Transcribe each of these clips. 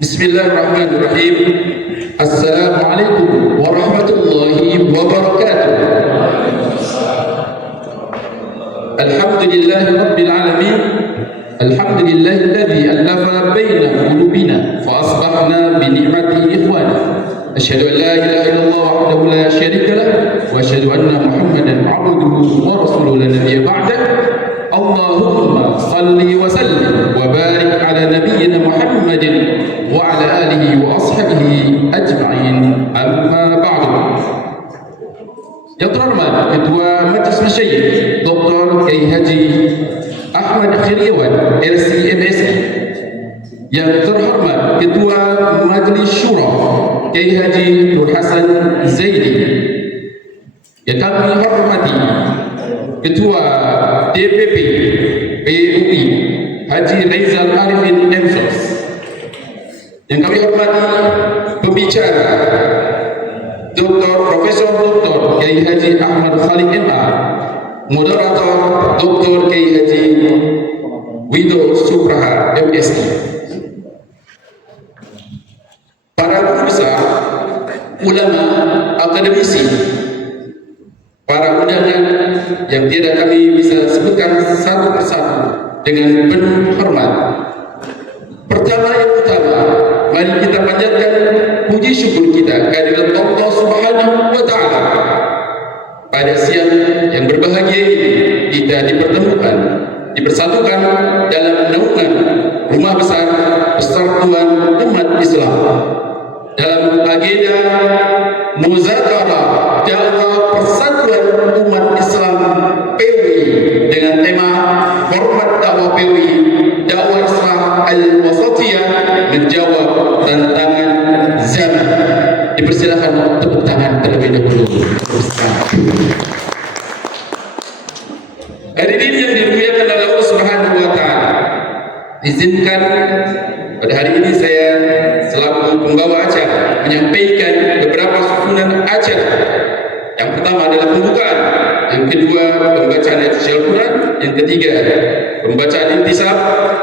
Bismillahirrahmanirrahim. Assalamualaikum warahmatullahi wabarakatuh. Alhamdulillahi rabbil alamin. Alhamdulillahilladzi allafa baina qulubina fa asbahna bi ni'matihi ikhwana. Asyhadu an la ilaha illallah wahdahu la syarika lah wa asyhadu anna Muhammadan 'abduhu wa rasuluhu la nabiyya ba'dah. Allahumma salli wa sallim wa barik ala nabiyyina Muhammadin wa ala alihi wa ashabihi ajma'in, amma ba'du. Yang terhormat Ketua Majlis Masyayikh Dr. Kiai Haji Ahmad Khiriawan LC-MSI, yang terhormat Ketua Majlis Syura Kiai Haji Nur Hasan Zaidi, yang kami hormati Ketua DPP PUI Haji Raizal Arifin MSOS, yang kami hormati pembicara Dr. Profesor Dr. Kiai Haji Ahmad Khalid MA, moderator Dr. Kiai Haji Wido Supraha MSI, para guru besar, ulama, akademisi, para undangan yang tidak kami bisa sebutkan satu persatu dengan penuh hormat. Pertama yang utama, mari kita panjatkan puji syukur kita kehadirat Allah Subhanahu wa Ta'ala. Pada siang yang berbahagia ini kita dipertemukan, dipersatukan dalam naungan Rumah Besar Persatuan Umat Islam dalam agenda Muzakarah Dakwah Persatuan Umat Islam PUI dengan tema Hormat Dakwah PUI, Dakwah Islam Al-Wasatiyah menjawab tantangan zaman. Dipersilakan tepuk tangan terlebih dahulu. Hadirin yang dimuliakan oleh Allah Subhanahu wa Ta'ala, izinkan pada hari ini saya selaku pembawa acara menyampaikan beberapa susunan acara. Yang pertama adalah pembukaan, yang kedua pembacaan ayat Al-Quran, yang ketiga pembacaan intisab,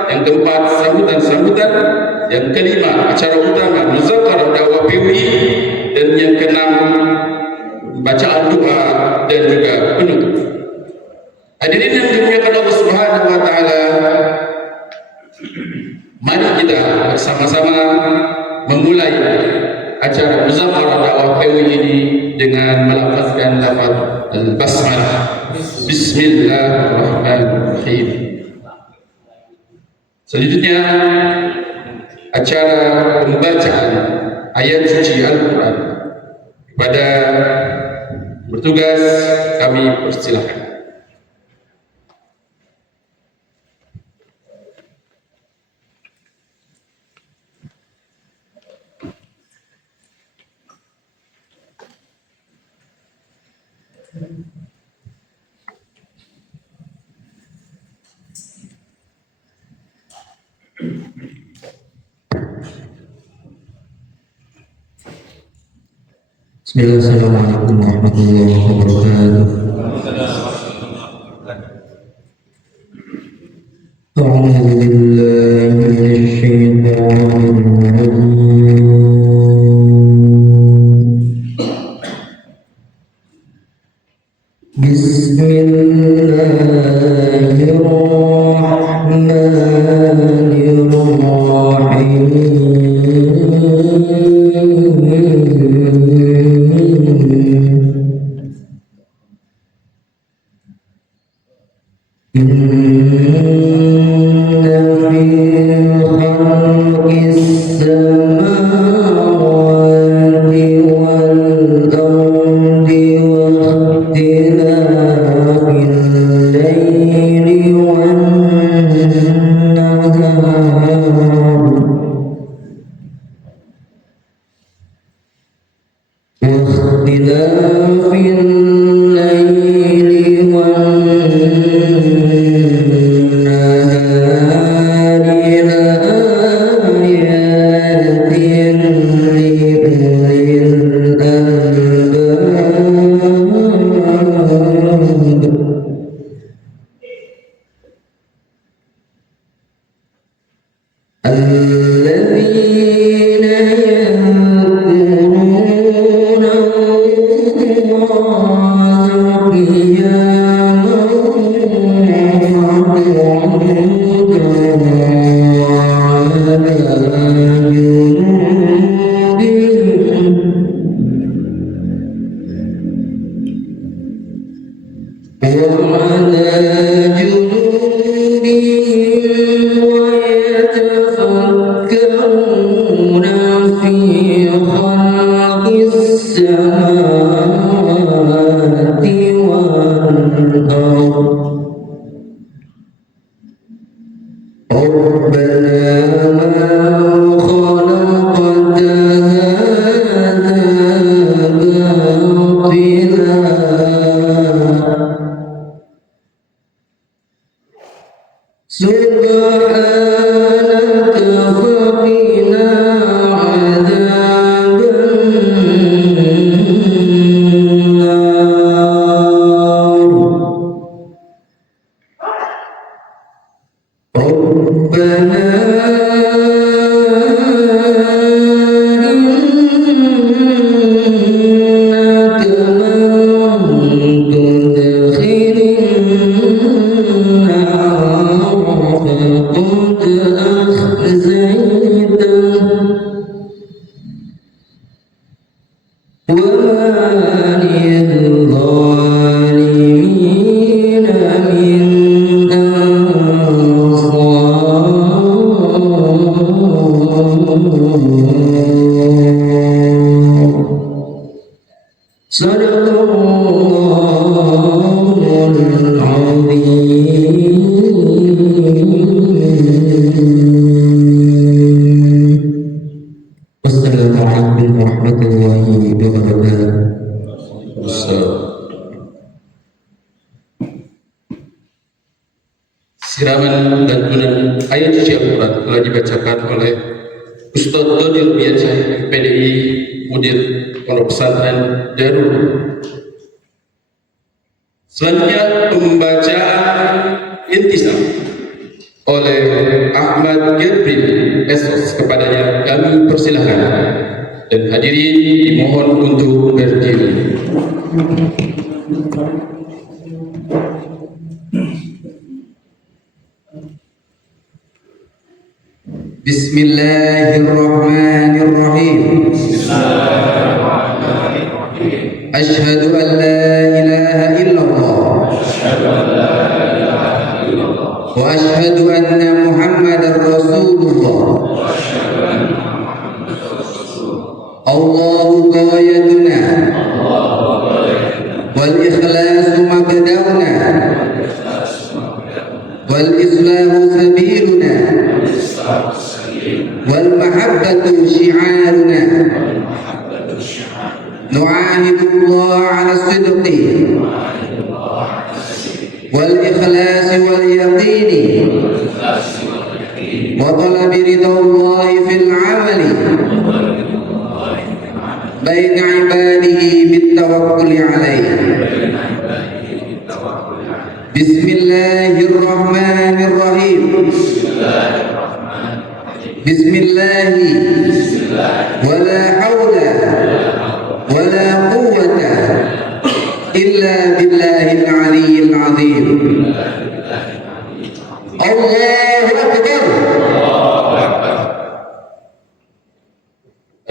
yang keempat sambutan-sambutan, yang kelima acara utama muzakarah dakwah PUI, dan yang keenam bacaan doa dan juga penutup. Hadirin yang dimuliakan Allah Subhanahu wa Ta'ala, mari kita bersama-sama memulai acara muzakarah dakwah PUI ini dengan melafazkan lafaz al-basmalah. Bismillahirrahmanirrahim. Selanjutnya acara pembacaan ayat suci Al-Quran. Kepada bertugas kami persilakan. Assalamualaikum warahmatullahi wabarakatuh. A'udzu billahi minasy syaithanir rajim. الذي Wassalamualaikum warahmatullahi wabarakatuh. Siraman lantunan ayat suci Al-Quran telah dibacakan oleh Ustaz Dodir Biansyah PDI Mudir Pondok Pesantren Darul. Selanjutnya pembacaan intisam oleh Ahmad Gabriel Esos, kepadanya kami persilahkan, dan hadirin dimohon untuk berdiri. Bismillahirrahmanirrahim. Asyhadu an la ilaha illallah wa asyhadu anna Muhammadar Rasulullah. Allahu ghayatuna wal ikhlasu mabda'una wal islahu sabiluna wal mahabbatu syi'aruna. Nu'ahidullah ala sidqi wal ikhlasi wal yaqini wa talabi ridallahi fil amali baina ibadihi bit tawakkuli alaihi. Bismillahirrahmanirrahim. Bismillahi wala hawla wala quwwata illa billahil aliyyil azim. Allahu akbar.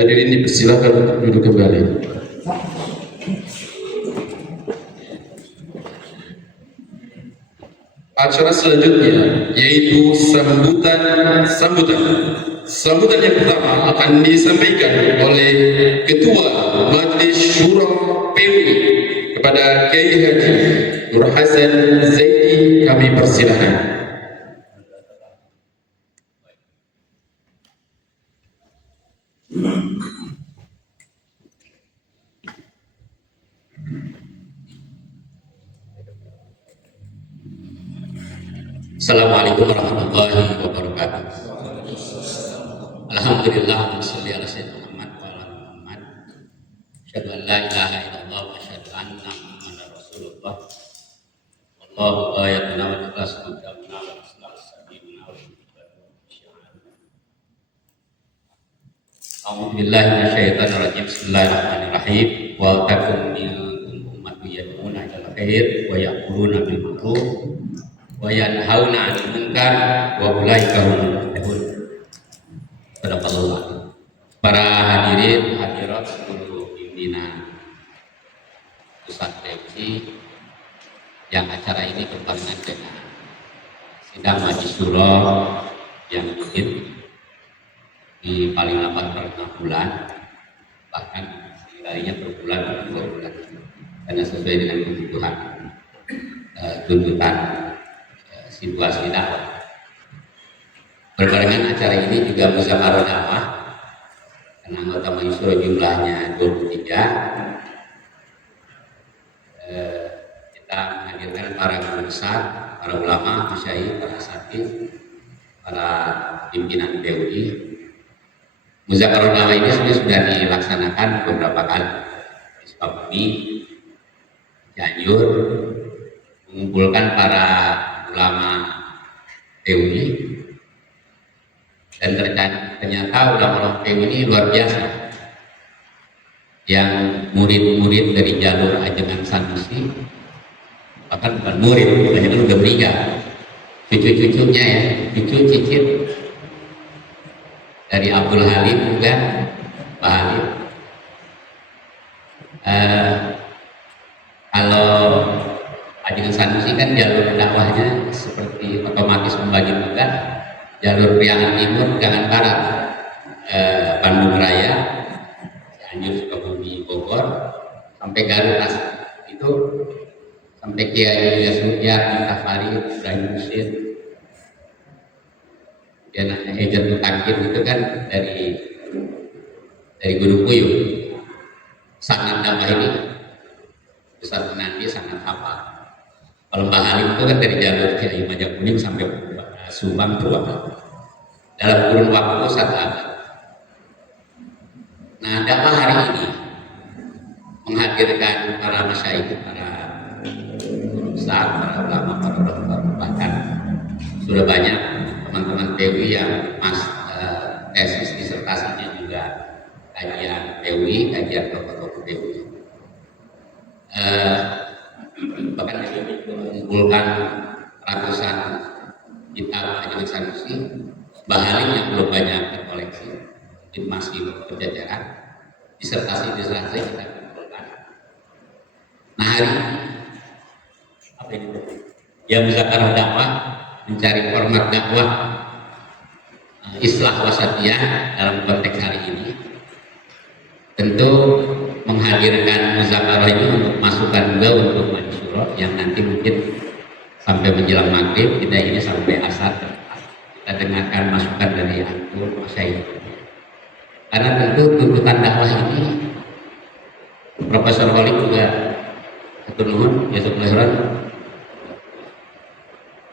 Hadirin dipersilakan untuk duduk kembali. Acara selanjutnya yaitu sambutan yang pertama akan disampaikan oleh Ketua Majelis Syura PUI kepada Kiai Haji Nur Hasan Zaidi, kami persilakan. Assalamualaikum warahmatullahi wabarakatuh. Alhamdulillah, sholli ala sayyidina Muhammad wa ala Muhammad. Asyhadu an la ilaha illallah wa asyhadu anna Muhammadar Rasulullah. Wallahu ayatuna wa ikhlasuna wa islahu sabiluna wa A'udzubillahi minasyaitonirrajim. Bismillahirrahmanirrahim. Wa takum minkum ummatun yad'una ilal khair wa ya'muruna bil ma'ruf wa yanhauna 'anil munkar wa ulaika humul muflihun. Sadaqallah. Para hadirin hadirat seluruh pimpinan pusat PMI yang acara ini berbarengan dengan sidang majelis syuro yang rutin di paling lambat per 6 bulan, bahkan sekalinya per bulan 2 bulan, karena sesuai dengan kebutuhan tuntutan situasi dakwah. Berbarengan acara ini juga musyawarah dakwah, karena anggota majelis syuro jumlahnya 23. Kita menghadirkan para guru besar, para ulama, masyayikh, para asatidz, para pimpinan PUI. Musyawarah dakwah ini sudah dilaksanakan beberapa kali di Sukabumi, Cianjur, mengumpulkan para ulama PUI, dan ternyata ulama PUI ini luar biasa. Yang murid-murid dari jalur Ajengan Sanusi, bahkan bukan murid, banyak kan udah meninggal, cucu-cucunya ya, cucu cicit dari Abdul Halim juga, Pak Halim. Kalau Ajengan Sanusi kan jalur dakwahnya seperti otomatis membagi tugas, jalur Priangan Timur, Priangan Barat, Bandung Raya, Cianjur, Sukabumi, Bogor, sampai Garut, itu sampai Kiai Yasudya, Miftah Farid, Ibrahim Husin, dan Ejer Mutakin itu kan dari Gunung Puyuh. Sangat dakwah ini Ustaz Nanti sangat hafal. Kalau Mbah Halim itu kan dari jalur Kiai Majakuning sampai Subang Purwakarta dalam kurun waktu 1 abad. Nah, dakwah hari ini menghadirkan para masyayikh, para guru besar, para ulama, para dokter, bahkan sudah banyak teman-teman PUI yang tesis disertasinya juga kajian PUI, kajian tokoh-tokoh PUI. Bahkan mengumpulkan ratusan kitab Ajengan Sanusi, Mbah Halim yang belum banyak terkoleksi, mungkin masih berjajaran, disertasi kita kumpulkan. Nah, hari ini apa ini? Ya, musyawarah dakwah, mencari format dakwah islah wasatiyah dalam konteks hari ini. Tentu menghadirkan musyawarah ini untuk masukan juga untuk majelis syuro yang nanti mungkin sampai menjelang maghrib, kita ini sampai asar kita dengarkan masukan dari antum masyayikh. Karena tentu tuntutan dakwah ini Profesor Khalid juga keturunan Yusuf Lahran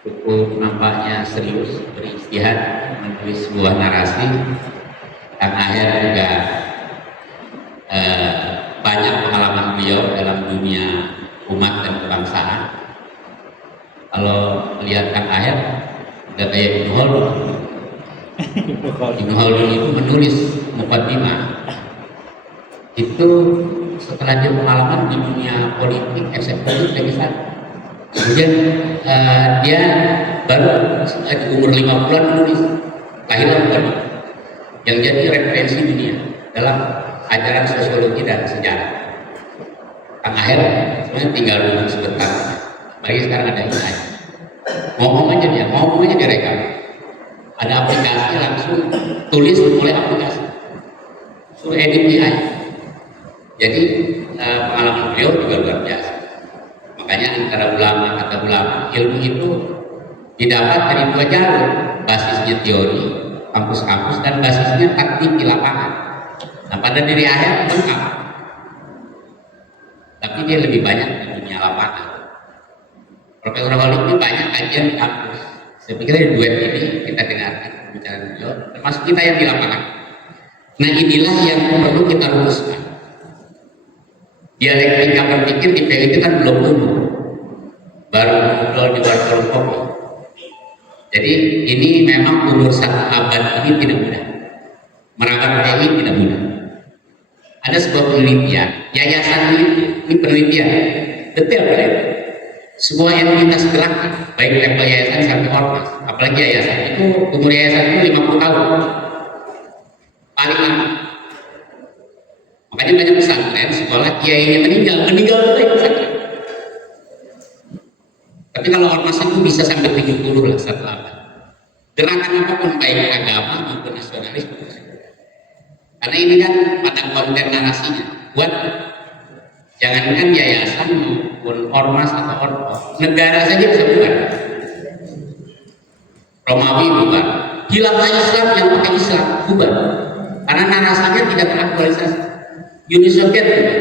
cukup nampaknya serius beristihad menulis sebuah narasi. Kang Aher juga banyak pengalaman beliau dalam dunia umat dan kebangsaan. Kalau melihat Kang Aher udah kayak Ibnu Khaldun. Ibnu Khaldun itu menulis Muqaddimah itu setelah dia pengalaman di dunia politik, eksekutif, legislatif. Kemudian dia baru di umur 50-an menulis Lahirlah Muqaddimah yang jadi referensi dunia dalam ajaran sosiologi dan sejarah. Kang Aher sebenarnya tinggal dulu sebentar, bagi sekarang ada AI. Ngomong aja direkam. Ada aplikasi langsung tulis mulai aplikasi. Suruh edit AI. Jadi pengalaman beliau juga luar biasa. Makanya antara ulama, kata ulama, ilmu itu didapat dari 2 jalur, basisnya teori, kampus-kampus, dan basisnya taktik di lapangan. Nah, pada diri Aher lengkap, tapi dia lebih banyak di dunia lapangan. Profesor Khalid ini banyak kajian di kampus. Saya pikir di duet ini kita dengarkan pembicaraan beliau, termasuk kita yang di lapangan. Nah, inilah yang perlu kita rumuskan. Dialektika berpikir di PU itu kan belum tumbuh, baru ngobrol di warung kopi. Jadi ini memang umur 1 abad ini tidak mudah. Merawat PU tidak mudah. ada sebuah penelitian, yayasan ini penelitian detail kali. Sebuah entitas gerak, baik level yayasan sampai ormas, apalagi yayasan itu umur yayasan itu 50 tahun paling lama. Makanya banyak pesantren sekolah kiainya meninggal mulai pesantren. Tapi kalau ormas itu bisa sampai 70 lah satu abad. Gerakan apapun baik agama maupun nasionalis, karena ini kan pada konten narasinya buat jangankan yayasan maupun ormas atau ormas, negara saja bisa bubar. Romawi bubar, khilafah Islam yang pakai Islam bubar, karena narasinya tidak teraktualisasi. Uni Soviet bubar,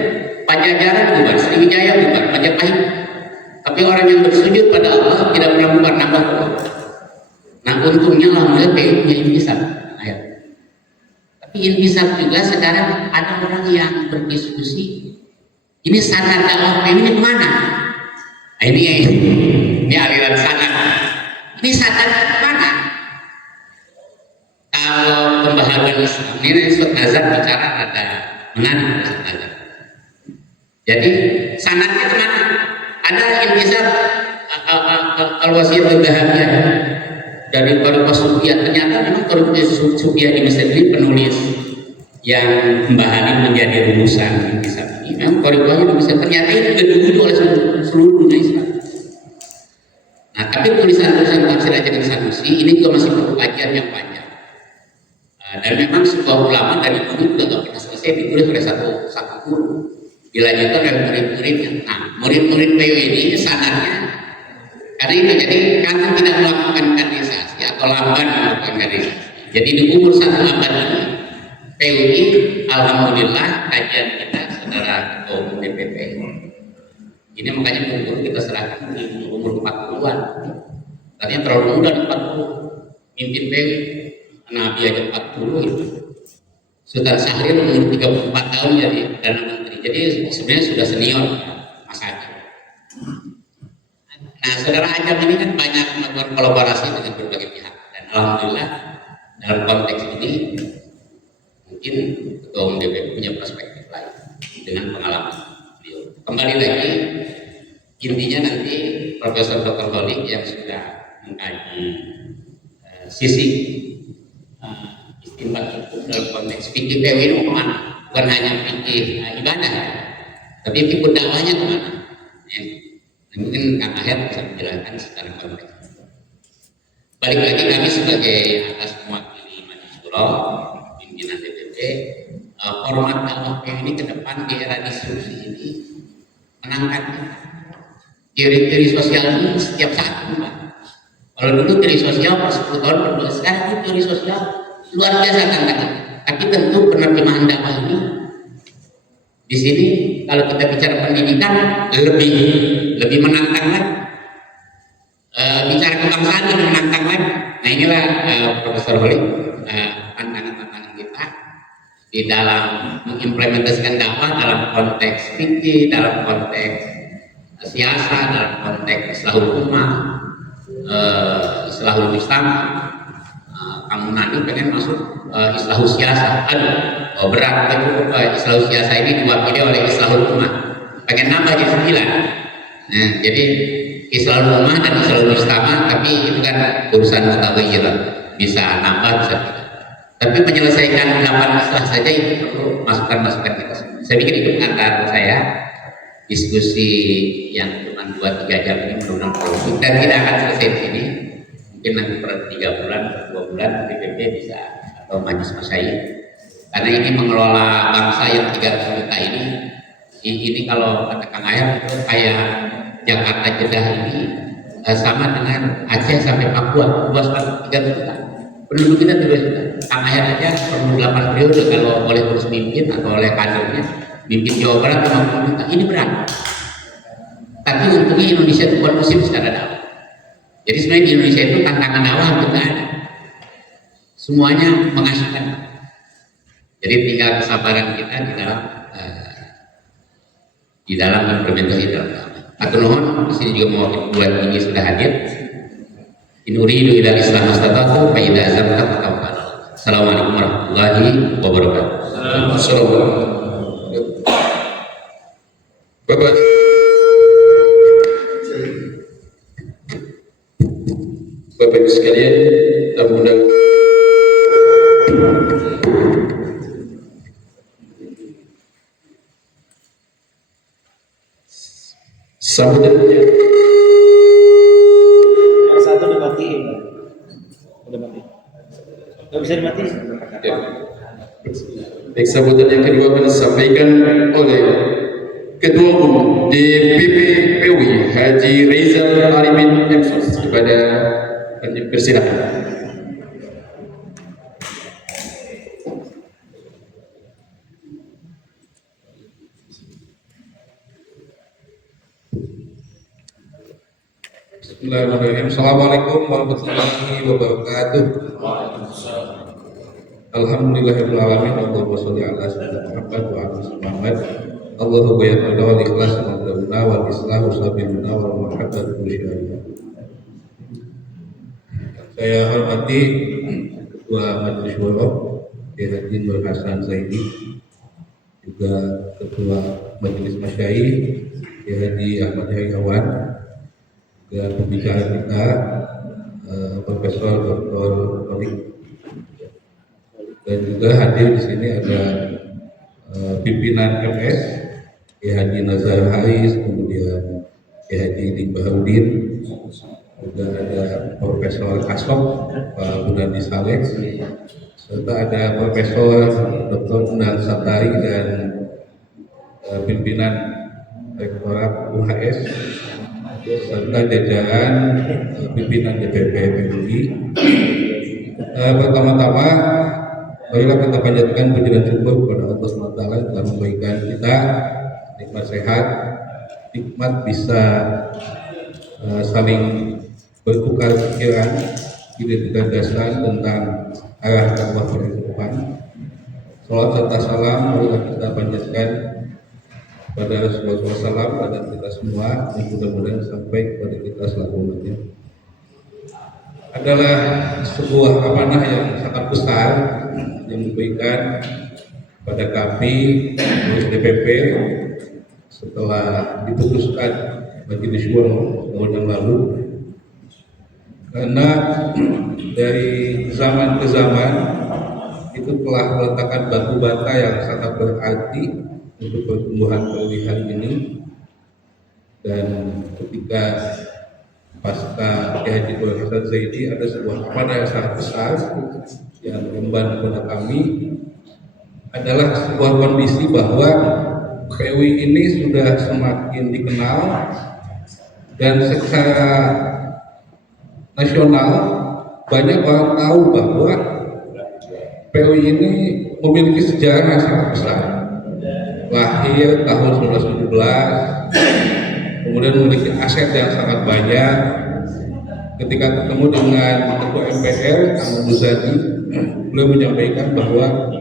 Pajajaran bubar, Sriwijaya bubar, Majapahit. Tapi orang yang bersujud pada Allah tidak pernah bubar, nambah. Nah untungnya alhamdulillah PU punya intisab. Tapi intisab juga sekarang ada orang yang berdiskusi, ini sanad dakwah PU ini kemana? Nah, ini aliran sanad. Ini sanad kemana? Kalau pembaharuan Islam ini Ustaz Nazar bicara ada menarik Ustaz Nazar. Jadi sanadnya kemana? Ada intisab al-wasiyat al-bahamiyah dari Tariqah Sufiyah. Ternyata memang Tariqah Sufiyah di Mesir ini penulis yang membahagi menjadi rumusan intisab ini. Memang Tariqahnya di Mesir ternyata itu diikuti oleh seluruh dunia Islam. Nah, tapi tulisan-tulisan tafsir Ajaran Sanusi ini juga masih perlu kajian yang panjang. Dan memang sebuah ulama dari dulu juga nggak pernah selesai ditulis oleh satu guru. Dilanjutkan oleh murid-muridnya. Nah, murid-murid PU ini sanadnya karena ini jadi karena tidak melakukan kaderisasi atau lamban melakukan kaderisasi. Jadi di umur 1 abad ini PUI alhamdulillah kajian kita saudara ketua umum DPP ini makanya umur kita serahkan di umur 40-an. Tadinya terlalu muda 40 mimpin PUI, Nabi aja 40 itu. Sultan Syahrir umur 34 tahun jadi Perdana Menteri. Jadi sebenarnya sudah senior Mas Ajam. Nah, saudara Ajam ini kan banyak melakukan kolaborasi dengan berbagai pihak dan alhamdulillah dalam konteks ini mungkin ketua umum DPP punya perspektif lain dengan pengalaman beliau. Kembali lagi intinya nanti Profesor Dr. Holik yang sudah mengkaji sisi istimbat hukum dalam konteks fikih PU ini mau kemana? Bukan hanya fikih ibadah, tapi fikih dakwahnya kemana? Ya. Mungkin Kang Aher bisa menjelaskan secara konteks. Balik lagi kami sebagai atas mewakili Majelis Syuro, pimpinan DPP, format dakwah PU ini ke depan di era disrupsi ini menangkan teori-teori sosial ini setiap saat berubah. Kalau dulu teori sosial per 10 tahun berubah, sekarang itu teori sosial luar biasa tantangan. Tapi tentu penerjemahan dakwah ini di sini kalau kita bicara pendidikan lebih menantang lagi. Bicara kebangsaan lebih menantang lagi. Nah inilah Profesor Holik tantangan kita di dalam mengimplementasikan dakwah dalam konteks fikih, dalam konteks siasa, dalam konteks islahul ummah, islahul mujtama. Kamu nanti pengen masuk islahul siasa, berat itu islahul siasa ini diwakili oleh islahul ummah. Pengen nambah jadi 9. Nah, jadi islahul ummah dan islahul mujtama, tapi itu kan urusan mutaghayyir, bisa nambah bisa tidak. Tapi menyelesaikan 8 islah saja itu perlu masukan-masukan kita semua. Saya pikir itu pengantar saya diskusi yang cuma 2-3 jam ini mudah-mudahan produktif dan tidak akan selesai di sini. Mungkin nanti per 3 bulan, 2 bulan DPP bisa atau Majelis Masyayikh. Karena ini mengelola bangsa yang 300 juta ini kalau kata Kang Aher itu kayak Jakarta Jeddah ini sama dengan Aceh sampai Papua, luas 300 juta. Penduduk kita 2 juta. Kang Aher aja perlu 8 periode kalau boleh terus mimpin atau oleh kadernya mimpin Jawa Barat 50 juta. Ini berat. Tapi untungnya Indonesia itu kondusif secara dakwah. Jadi sebenarnya di Indonesia itu tantangan dakwah hampir nggak ada. Semuanya mengasihkan. Jadi tinggal kesabaran kita di dalam implementasi dalam dakwah. Aku nuhun di sini juga mewakili bulan ini sudah hadir. In uridu ila islam mastata'tu fa idza azamta fatawakkal. Assalamualaikum warahmatullahi wabarakatuh. Assalamualaikum. Sambutannya. Yang satu dimatiin. Udah mati. Gak bisa dimatiin. Ya. Baik, sambutan yang kedua akan disampaikan oleh Ketua Umum DPP PWI Haji Rizal Arifin MSos kepada persilakan. Bismillahirrahmanirrahim. Assalamualaikum warahmatullahi wabarakatuh. Alhamdulillahirabbil alamin. Allahumma shalli ala sayyidina Muhammad wa ala ali Muhammad. Allahu bayyana wal ikhlas wa maduna wal islahu sabiluna wal muhabbat musyariah. Saya hormati Ketua Majelis Syuro Kiai Haji Nur Hasan Zaidi, juga Ketua Majelis Masyayikh Kiai Haji Ahmad Heriawan, dan pembicara kita Profesor Dr. Torik, dan juga hadir di sini ada pimpinan MS Kiai Haji Nazar Haris, kemudian Kiai Haji Dik Baharudin, juga ada Profesor Kasok Pak Gunadi Saleh, serta ada Profesor Dr. Undang Satari dan pimpinan Rektorat UHS, serta jajaran pimpinan DPP PWI. Pertama-tama, marilah kita panjatkan puji dan syukur kepada Allah SWT yang telah memberikan kita nikmat sehat, nikmat bisa saling bertukar pikiran, ide gagasan tentang arah dakwah ke depan. Salawat serta salam marilah kita panjatkan pada Rasulullah SAW dan kita semua, yang mudah-mudahan sampai kepada kita selaku umatnya. Adalah sebuah amanah yang sangat besar yang diberikan pada kami oleh DPP setelah diputuskan Majelis Syuro tahun yang lalu, karena dari zaman ke zaman itu telah meletakkan batu bata yang sangat berarti untuk pertumbuhan PWI hari ini. Dan ketika pasca Kiai Haji Nur Hasan Zaidi, ada sebuah amanah yang sangat besar yang mengemban kepada kami, adalah sebuah kondisi bahwa PWI ini sudah semakin dikenal dan secara nasional banyak orang tahu bahwa PWI ini memiliki sejarah yang sangat besar. Lahir tahun 1917, kemudian memiliki aset yang sangat banyak. Ketika ketemu dengan Ketua MPR Kang Muzadi, beliau menyampaikan bahwa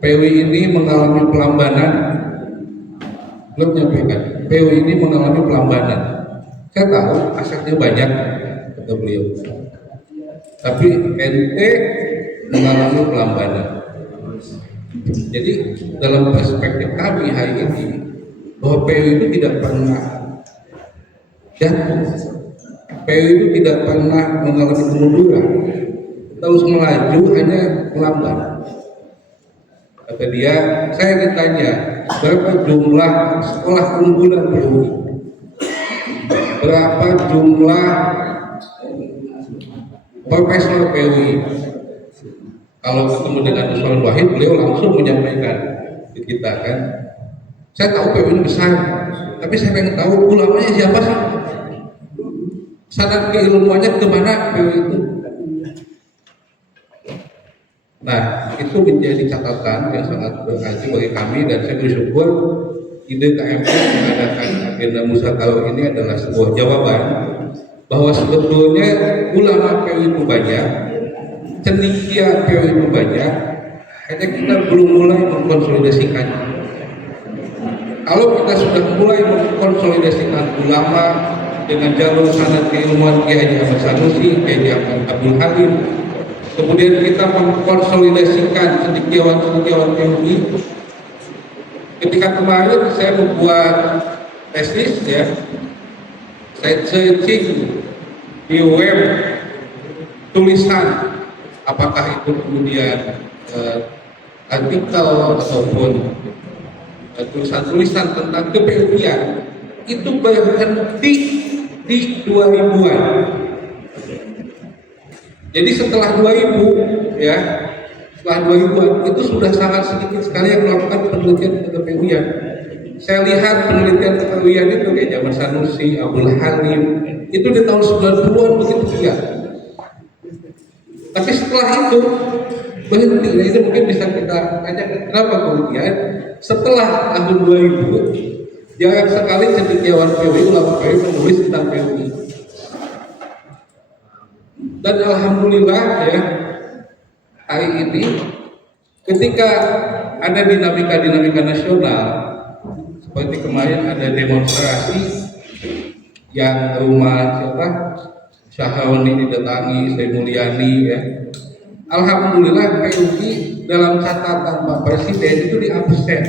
PWI ini mengalami pelambanan. Beliau menyampaikan PWI ini mengalami pelambanan. Saya tahu asetnya banyak, kata beliau, tapi ente mengalami pelambanan. Jadi dalam perspektif kami hari ini, bahwa PWI itu tidak pernah jatuh, PWI itu tidak pernah mengalami kemunduran, terus melaju, hanya melambat. Kata dia, saya ingin tanya, berapa jumlah sekolah unggulan PWI? Berapa jumlah profesor PWI? Kalau ketemu dengan Ustaz Wahid, beliau langsung menyampaikan ke kita kan, saya tahu PWI ini besar, tapi saya pengen tahu ulamanya siapa sih? Sanad keilmuannya kemana PWI itu? Nah, itu menjadi catatan yang sangat berarti bagi kami, dan saya bersyukur ide KMP mengadakan agenda musyawarah ini adalah sebuah jawaban bahwa sebetulnya ulama PWI itu banyak, cendekia PWI itu banyak, hanya kita belum mulai mengkonsolidasikannya. Kalau kita sudah mulai mengkonsolidasikan ulama dengan jalur sanad keilmuan Kiai Haji Ahmad Sanusi, Kiai Haji Abdul Halim, kemudian kita mengkonsolidasikan cendekiawan-cendekiawan PWI. Ketika kemarin saya membuat tesis, ya, saya searching di web tulisan, apakah itu kemudian artikel ataupun tulisan-tulisan tentang kepewuian, itu berhenti di 2000-an. Jadi setelah 2000 ya, setelah 2000-an itu sudah sangat sedikit sekali yang melakukan penelitian kepewian. Saya lihat penelitian kepewian itu kayak zaman Sanusi, Abdul Halim, itu di tahun 90-an begitu juga. Tapi setelah itu berhenti. Nah, itu mungkin bisa kita tanya kenapa kemudian setelah tahun 2000 jarang sekali cendekiawan PWI, ulama PWI menulis tentang PWI. Dan alhamdulillah ya, hari ini ketika ada dinamika nasional seperti kemarin ada demonstrasi yang rumah siapa Syahrawani didatangi, Sri Mulyani ya. Alhamdulillah PUI dalam catatan Pak Presiden itu diabsen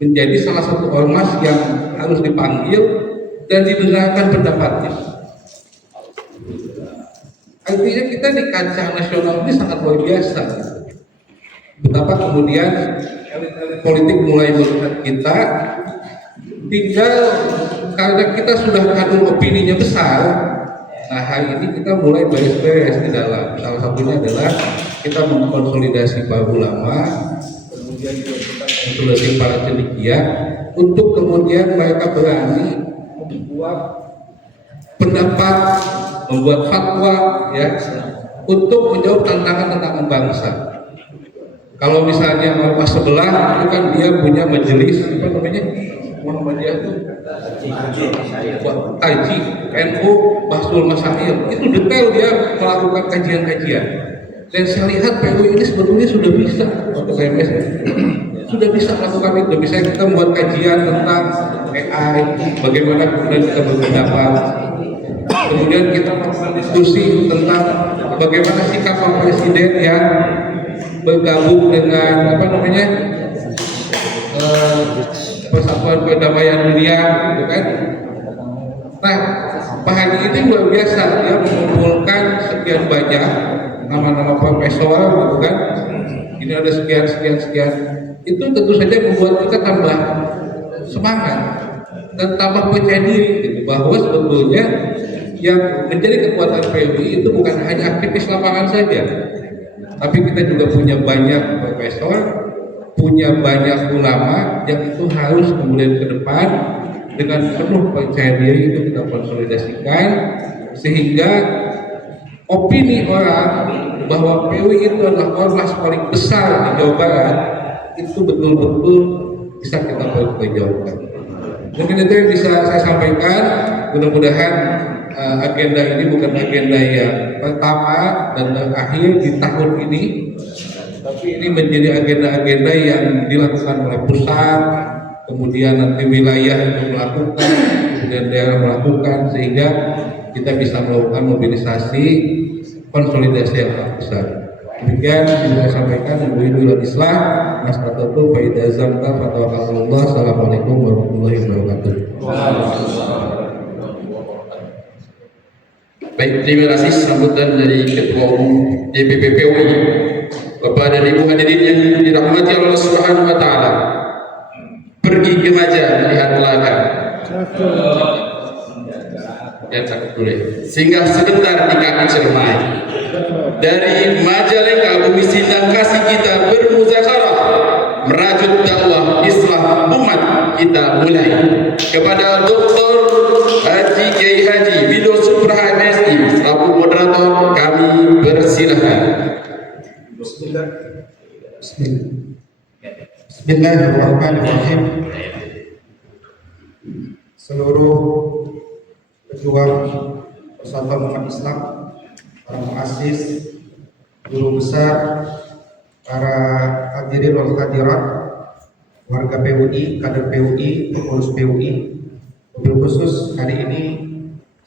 menjadi salah satu ormas yang harus dipanggil dan didengarkan pendapatnya. Artinya kita di kancah nasional ini sangat luar biasa. Betapa kemudian elit-elit politik mulai melihat kita, tinggal karena kita sudah mengandung opininya besar. Nah, hari ini kita mulai beres-beres di dalam. Salah satunya adalah kita mengkonsolidasi para ulama, kemudian juga kita konsolidasi para cendekia, untuk kemudian mereka berani membuat pendapat, membuat fatwa, ya, untuk menjawab tantangan bangsa. Kalau misalnya ormas sebelah itu kan dia punya majelis apa namanya? Muhammadiyah itu Taji, NU, Bahsul Masail, itu detail dia melakukan kajian-kajian. Dan saya lihat PUI ini sebetulnya sudah bisa untuk PMS ya. Sudah bisa melakukan itu. Bisa kita membuat kajian tentang AI, bagaimana kemudian kita berpendapat. Kemudian kita melakukan diskusi tentang bagaimana sikap Pak Presiden yang bergabung dengan apa namanya Persatuan Perdamaian Dunia, gitu kan? Nah, Pak Haji ini luar biasa, dia mengumpulkan sekian banyak nama-nama profesor, gitu kan? Ini ada sekian. Itu tentu saja membuat kita tambah semangat dan tambah percaya diri, gitu, bahwa sebetulnya yang menjadi kekuatan PUI itu bukan hanya aktivis lapangan saja, tapi kita juga punya banyak profesor, punya banyak ulama yang itu harus kemudian ke depan dengan penuh percaya diri itu kita konsolidasikan sehingga opini orang bahwa PUI itu adalah ormas paling besar di Jawa Barat itu betul-betul bisa kita pertanggungjawabkan. Mungkin itu yang bisa saya sampaikan. Mudah-mudahan agenda ini bukan agenda yang pertama dan terakhir di tahun ini, tapi ini menjadi agenda-agenda yang dilakukan oleh pusat, kemudian nanti wilayah untuk melakukan, kemudian daerah melakukan, sehingga kita bisa melakukan mobilisasi konsolidasi yang sangat besar. Demikian yang saya sampaikan. Wabillahi Islam, Nasratullahi wa idza zamta fatawakkalullah. Assalamualaikum warahmatullahi wabarakatuh. Baik, terima kasih sambutan dari Ketua Umum DPP PUI. Bapak dan Ibu hadirin yang dirahmati Allah Subhanahu wa taala. Pergi ke Maja melihat telaga. Dan cakap boleh. Singgah sebentar di kaki Ciremai. Dari Majalengka, Bumi Sindang kasih kita bermuzakarah merajut dakwah Islam umat kita mulai kepada Dr. Haji Kiai Haji Widodo Supraha MSI selaku moderator kami persilahkan. Bismillahirrahmanirrahim. Seluruh pejuang Persatuan Umat Islam, para muassis, guru besar, para hadirin wal hadirat, warga PUI, kader PUI, pengurus PUI, mobil khusus hari ini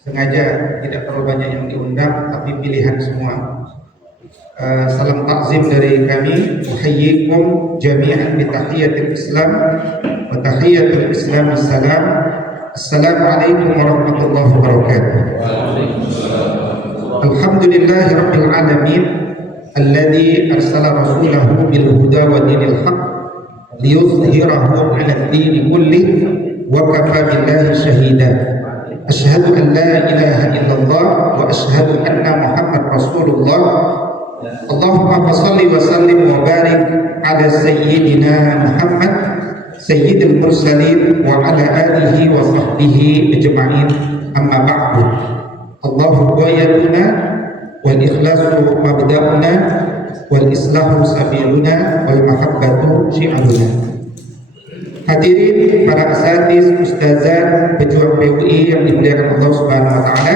sengaja tidak terlalu banyak yang diundang, tapi pilihan semua. Salam takzim dari kami. Uhayyikum jami'an bi tahiyatil Islam wa tahiyatul Islam assalam. Assalamualaikum warahmatullahi wabarakatuh. Alhamdulillahi rabbil alamin alladzi arsala rasulahu bil huda wa dinil haqq liyuzhirahu 'ala ad-din kullih wa kafa billahi syahida. Asyhadu an la ilaha illallah wa asyhadu anna Muhammad Rasulullah. Allahumma shalli wa sallim wa barik ala sayyidina Muhammad sayyidil mursalin wa ala alihi wa sahbihi ajma'in. Amma ba'du. Allahu qayyaduna wal ikhlasu mabda'una wal islahu sabiluna wal mahabbatu syi'aruna. Hadirin para asatiz, ustazah, pejuang PUI yang dimuliakan Allah Subhanahu wa taala.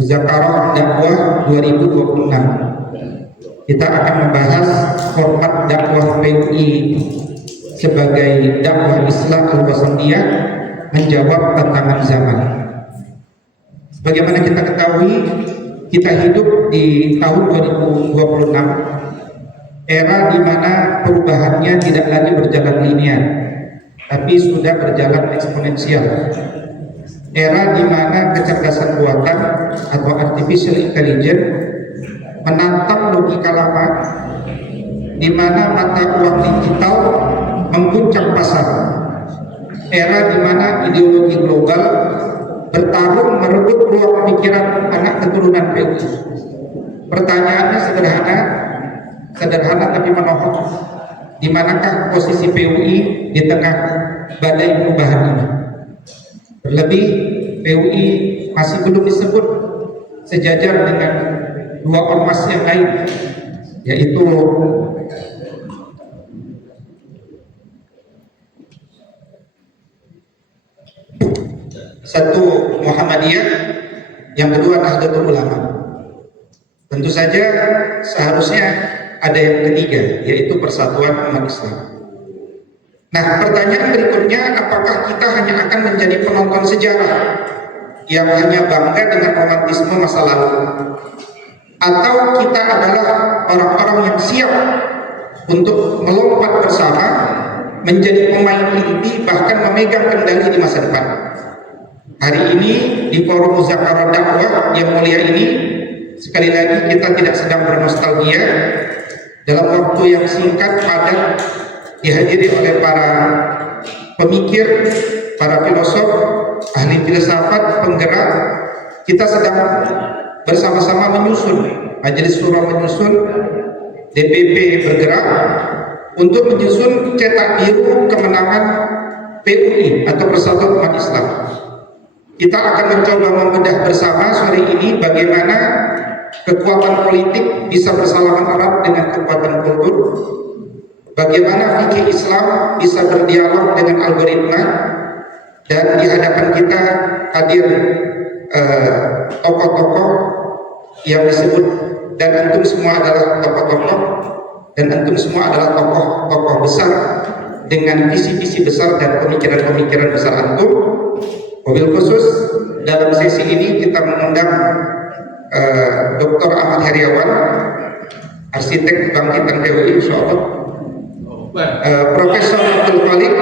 Muzakarah dakwah 2026. Kita akan membahas format dakwah PUI sebagai dakwah Islam al-Wasatiyah menjawab tantangan zaman. Sebagaimana kita ketahui, kita hidup di tahun 2026, era di mana perubahannya tidak lagi berjalan linear, tapi sudah berjalan eksponensial. Era di mana kecerdasan buatan atau artificial intelligence menantang logika lama, di mana mata uang digital mengguncang pasar. Era di mana ideologi global bertarung merebut ruang pemikiran anak keturunan PUI. Pertanyaannya sederhana tapi menohok. Di manakah posisi PUI di tengah badai perubahan ini? Terlebih PUI masih belum disebut sejajar dengan dua ormas yang lain, yaitu satu Muhammadiyah, yang kedua Nahdlatul Ulama. Tentu saja seharusnya ada yang ketiga, yaitu Persatuan Umat Islam. Nah, pertanyaan berikutnya, apakah kita hanya akan menjadi penonton sejarah yang hanya bangga dengan romantisme masa lalu, atau kita adalah orang-orang yang siap untuk melompat bersama menjadi pemain inti, bahkan memegang kendali di masa depan? Hari ini di forum Muzakarah dakwah yang mulia ini, sekali lagi kita tidak sedang bernostalgia. Dalam waktu yang singkat padat dihadiri oleh para pemikir, para filosof, ahli filsafat, penggerak. Kita sedang bersama-sama menyusun, Majelis Syura menyusun, DPP bergerak untuk menyusun cetak biru kemenangan PUI atau Persatuan Umat Islam. Kita akan mencoba membedah bersama sore ini bagaimana kekuatan politik bisa bersalaman erat dengan kekuatan kultur, bagaimana fikih Islam bisa berdialog dengan algoritma, dan di hadapan kita hadir tokoh-tokoh yang disebut, dan antum semua adalah tokoh-tokoh, dan antum semua adalah tokoh-tokoh besar dengan visi-visi besar dan pemikiran-pemikiran besar antum. Mobil khusus dalam sesi ini kita mengundang Dr. Ahmad Heriawan, arsitek kebangkitan PUI insyaallah, Profesor Abdul Khalid,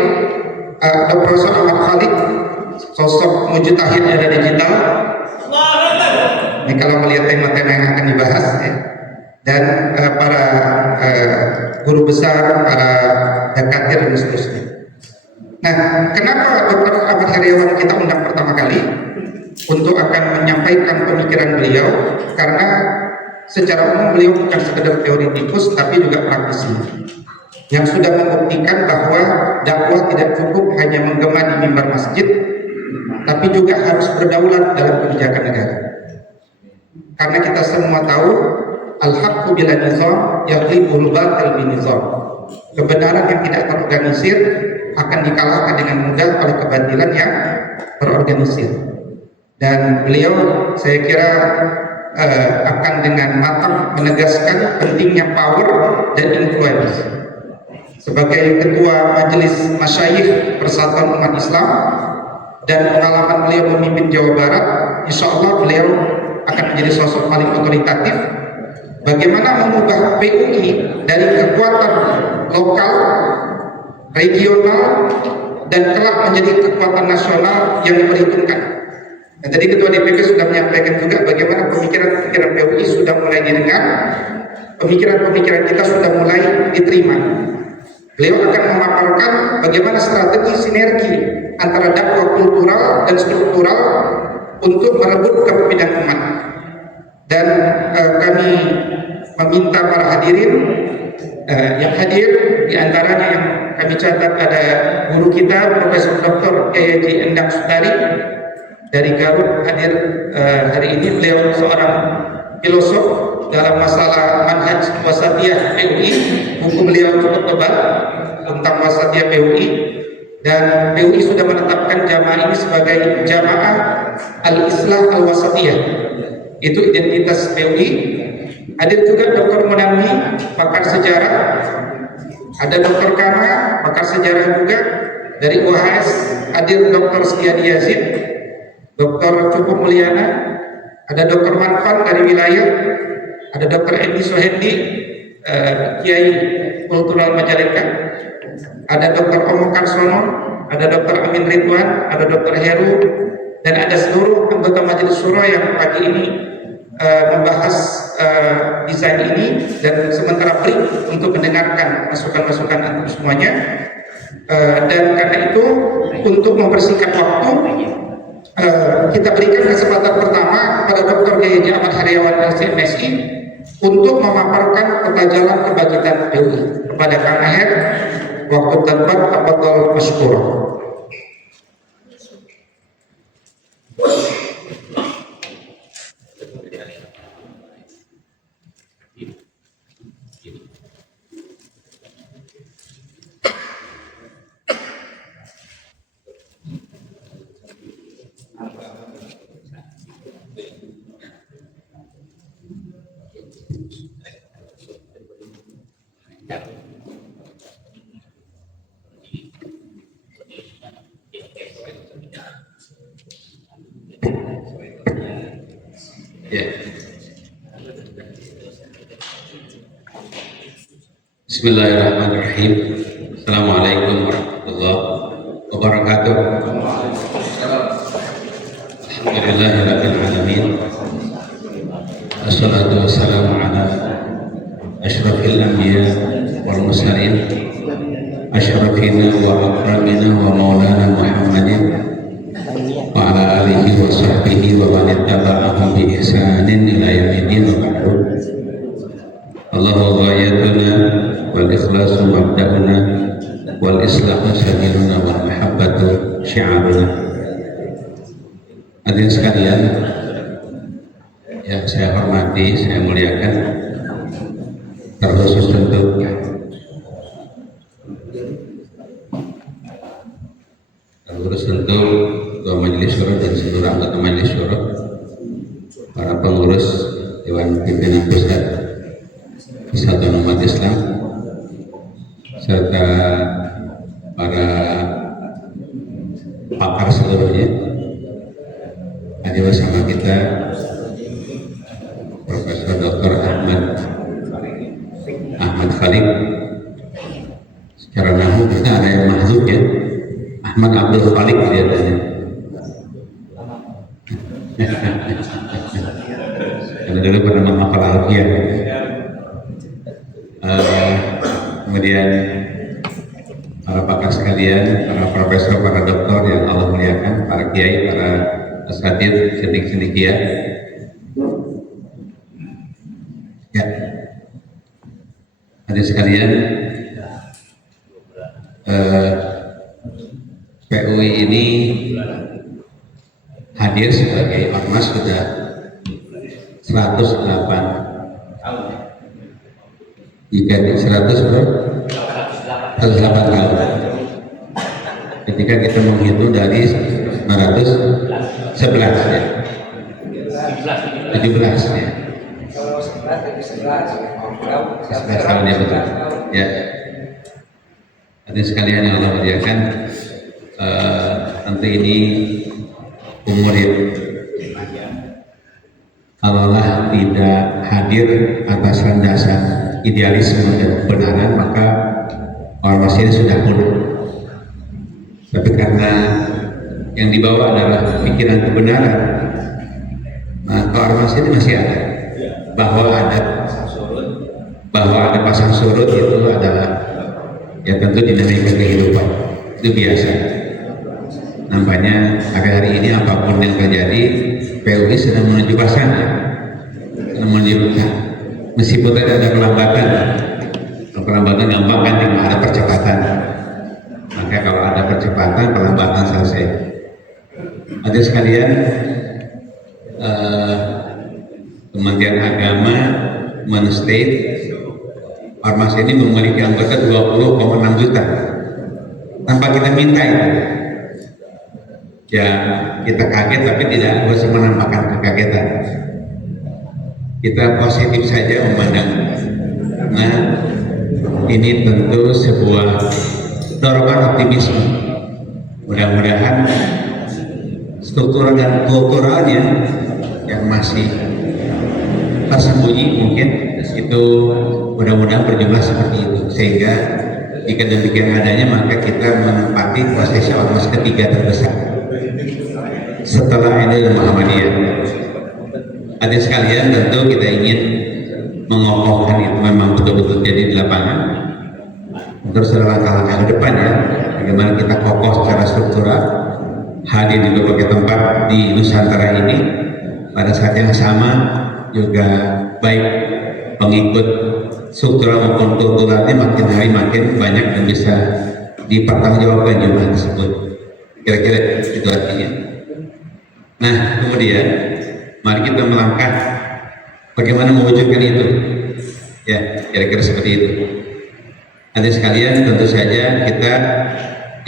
Profesor Ahmad Khalid, sosok mujtahid era digital. Ini kalau melihat tema-tema yang akan dibahas ya. Dan para guru besar, para dakatir dan seterusnya. Nah, kenapa Dr. Ahmad Heriawan kita undang pertama kali untuk akan menyampaikan pemikiran beliau? Karena secara umum beliau bukan sekedar teoretikus tapi juga praktisi yang sudah membuktikan bahwa dakwah tidak cukup hanya menggema di mimbar masjid, tapi juga harus berdaulat dalam kebijakan negara. Karena kita semua tahu al-haqqu bila nizam yaghlibul batil bin nizam. Kebenaran yang tidak terorganisir akan dikalahkan dengan mudah oleh kebatilan yang terorganisir. Dan beliau saya kira akan dengan matang menegaskan pentingnya power dan influence. Sebagai ketua Majelis Masyayikh Persatuan Umat Islam dan pengalaman beliau memimpin Jawa Barat, insya Allah beliau akan menjadi sosok paling otoritatif. Bagaimana mengubah PUI dari kekuatan lokal, regional, dan kelak menjadi kekuatan nasional yang diperhitungkan. Dan tadi Ketua DPP sudah menyampaikan juga bagaimana pemikiran-pemikiran PUI sudah mulai didengar, pemikiran-pemikiran kita sudah mulai diterima. Beliau akan memaparkan bagaimana strategi sinergi antara dakwah kultural dan struktural untuk merebut kepemimpinan umat. Dan kami meminta para hadirin yang hadir, diantaranya yang kami catat ada guru kita Profesor Dr. Kiai Haji Endang Sutari dari Garut hadir hari ini. Beliau seorang filosof dalam masalah manhaj wasatiyah PUI. Buku beliau cukup tebal tentang wasatiyah PUI, dan PUI sudah menetapkan jamaah ini sebagai jamaah al-islah al-wasatiyah. Itu identitas PUI. Hadir juga Dr. Munami, pakar sejarah. Ada Dr. Kara, pakar sejarah juga. Dari UHS hadir Dr. Setiadi Yazid, Dr. Cukup Mulyana, ada Dr. Manfan dari wilayah, ada Dr. Edi Sohendi, Kiai Kultural Majalengka, ada Dr. Omo Karsono, ada Dr. Amin Ridwan, ada Dr. Heru, dan ada seluruh anggota Majelis Syuro yang pagi ini membahas desain ini, dan sementara break untuk mendengarkan masukan-masukan antum semuanya. Dan karena itu, untuk mempersingkat waktu, kita berikan kesempatan pertama pada Dr. Kiai Haji Ahmad Haryawan LCMSI untuk memaparkan peta jalan kebangkitan PUI. Kepada Kang Aher, waktu tempat tafadhol masykur. Bismillahirrahmanirrahim. Assalamualaikum warahmatullahi wabarakatuh. Alhamdulillahirabbil alamin. Wassalatu wassalamu ala asyrafil anbiya wal mursalin, asyrafina wa akramina wa maulana Muhammadin wa ala alihi wa sahbihi wa man ittaba'ahum bi ihsanin ila yaumiddin wa ba'du. Allahu ghayatuna wal ikhlasu mabda'una wal islahu sabiluna wal mahabbatu syi'aruna. Hadirin sekalian yang saya hormati, saya muliakan, terkhusus untuk Ketua Majelis Syuro dan seluruh anggota Majelis Syuro, para pengurus Dewan Pimpinan Pusat Persatuan Umat Islam, serta para pakar seluruhnya. Hadir bersama kita Profesor Dr. Ahmad Khalik. Secara nahu kita ada yang mahzub ya, Ahmad Abdul Khalik kelihatannya. Karena dulu pernah nama Alfiah. Kemudian para pakar sekalian, para profesor, para doktor yang Allah muliakan, para kiai, para asatidz, cendekia. Ya, hadirin sekalian, PUI ini hadir sebagai ormas sudah 108. Jika 100 berapa? 108 tahun. Ketika kita menghitung dari 911 ya. 17 ya. 11 tahun ya betul. Ya. Hadirin sekalian yang Allah muliakan, tentu ini umur yang Allah tidak hadir atas landasan idealisme dan kebenaran, maka ormas ini sudah punah. Tapi karena yang dibawa adalah pikiran kebenaran, maka ormas ini masih ada. Bahwa ada pasang surut itu adalah ya tentu dinamika kehidupan itu biasa. Nampaknya hari ini apapun yang terjadi, PUI sedang menuju ke sana, sedang menuju ke sana. Meskipun ada kelambatan, kelambatan gampang kan, tinggal ada percepatan. Maka kalau ada percepatan, kelambatan selesai. Ada sekalian, Kementerian Agama men-state ormas ini memiliki anggota 20,6 juta tanpa kita minta itu. Ya kita kaget tapi tidak usah menampakkan kekagetan. Kita positif saja memandang. Nah, ini tentu sebuah dorongan optimisme. Mudah-mudahan struktural dan kulturalnya yang masih tersembunyi mungkin itu mudah-mudahan berjumlah seperti itu, sehingga jika demikian adanya maka kita menempati posisi ormas ketiga terbesar setelah NU dan Muhammadiyah. Hadirin sekalian, tentu kita ingin mengokohkan itu memang betul-betul jadi di lapangan. Terus ada langkah-langkah ke depan ya, bagaimana kita kokoh secara struktural, hadir di berbagai tempat di Nusantara ini. Pada saat yang sama juga baik pengikut struktural maupun kulturalnya makin hari makin banyak dan bisa dipertanggungjawabkan jumlah tersebut. Kira-kira itu artinya. Nah, kemudian mari kita melangkah bagaimana mewujudkan itu. Ya, kira-kira seperti itu. Nanti sekalian, tentu saja kita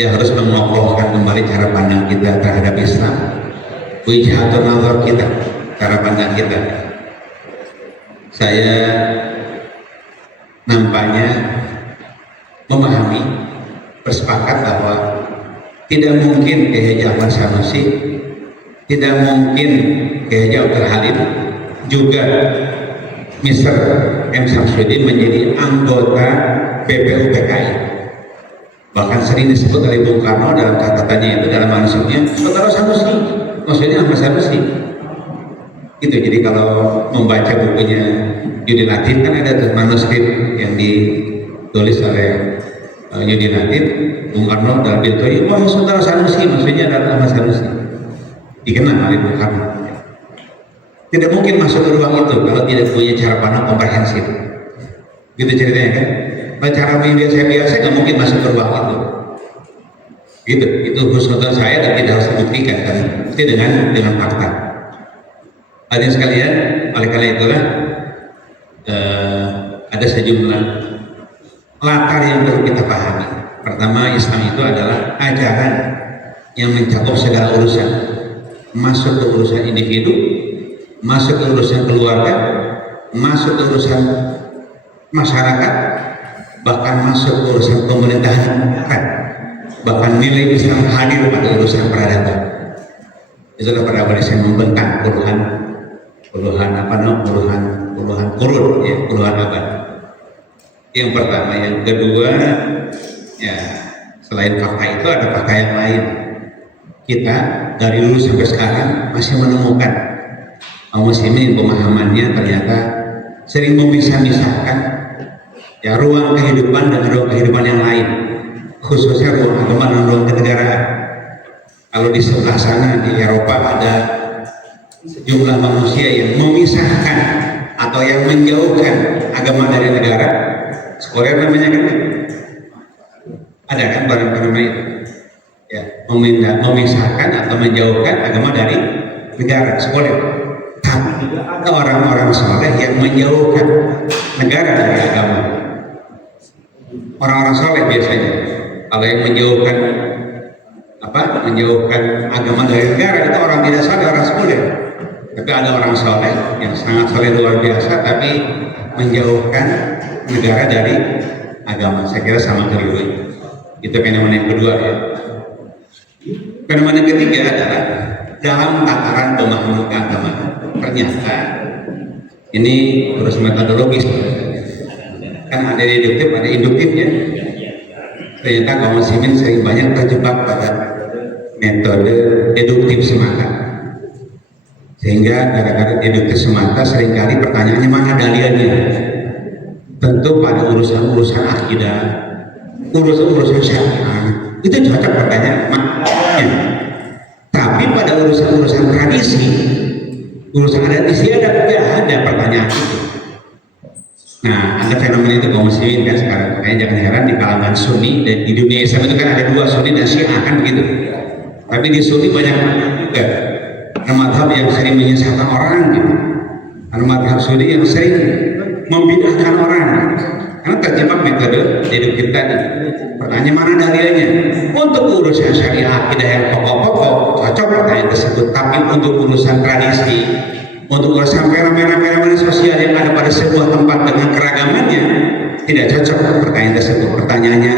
ya harus mengokohkan kembali cara pandang kita terhadap Islam, wijhatun nazar kita, cara pandang kita. Saya nampaknya memahami, bersepakat bahwa tidak mungkin Kiai Haji Ahmad Sanusi, tidak mungkin Kiai Haji Abdul Halim, juga Mr. M. Samsudin menjadi anggota BPUPKI. Bahkan sering disebut oleh Bung Karno dalam catatannya itu, dalam manuskripnya, Saudara Sanusi, maksudnya Ahmad Sanusi. Itu jadi kalau membaca bukunya Yudi Latif kan ada tuh manuskrip yang ditulis oleh Yudi Latif, Bung Karno dalam Biltoi, wah Saudara Sanusi, maksudnya adalah Ahmad Sanusi. Dikenal oleh Bung Karno. Tidak mungkin masuk ke ruang itu kalau tidak punya cara pandang komprehensif. Gitu ceritanya kan? Kalau cara biasa-biasa nggak mungkin masuk ke ruang itu. Gitu, itu husnudzon saya dan tidak harus dibuktikan kan? Itu dengan fakta. Hadirin sekalian, oleh karena itulah ada sejumlah latar yang perlu kita pahami. Pertama, Islam itu adalah ajaran yang mencakup segala urusan, masuk ke urusan individu, masuk ke urusan keluarga, masuk ke urusan masyarakat, bahkan masuk ke urusan pemerintahan, bahkan nilai Islam hadir pada urusan peradaban. Itulah peradaban yang membentang puluhan kurun, ya, puluhan abad. Yang pertama, yang kedua, ya selain fakta itu ada fakta yang lain. Kita dari dulu sampai sekarang masih menemukan kaum muslimin pemahamannya ternyata sering memisah-misahkan ya ruang kehidupan dan ruang kehidupan yang lain, khususnya ruang agama dan ruang kenegaraan. Kalau di sebelah sana di Eropa ada sejumlah manusia yang memisahkan atau yang menjauhkan agama dari negara, sekuler namanya kan, ada kan barang-barang itu ya, memisahkan atau menjauhkan agama dari negara, sekuler. Tapi ada orang-orang soleh yang menjauhkan negara dari agama. Orang-orang soleh biasanya, kalau yang menjauhkan agama dari negara itu orang tidak soleh, orang sekuler. Tapi ada orang soleh yang sangat soleh luar biasa, tapi menjauhkan negara dari agama. Saya kira sama keliru. Itu fenomena yang kedua ya. Fenomena yang ketiga adalah dalam tataran pemahaman agama. Ternyata ini terus metodologis. Kan ada deduktif, ada induktifnya. Ternyata kaum muslimin sering banyak terjebak pada metode deduktif semata. Sehingga gara-gara deduktif semata seringkali pertanyaannya mana dalilnya. Tentu pada urusan-urusan akidah, urusan syariah itu cocok pertanyaan makanya. Tapi pada urusan tradisi, urusan adat istiadat tidak ada pertanyaan itu. Nah, ada fenomena itu kaum muslimin kan sekarang. Makanya jangan heran di kalangan Sunni dan di dunia Islam itu kan ada dua, Sunni dan Syiah kan begitu. Tapi di Sunni banyak juga mazhab yang sering menyesatkan orang gitu. Ada mazhab Sunni yang sering membid'ahkan orang. Karena terjebak metode hidup kita nih. Pertanyaan mana dalilnya? Untuk urusan syariah akidah yang pokok-pokok cocok pertanyaan tersebut. Tapi untuk urusan tradisi, untuk urusan fenomena-fenomena sosial yang ada pada sebuah tempat dengan keragamannya, tidak cocok pertanyaan tersebut. Pertanyaannya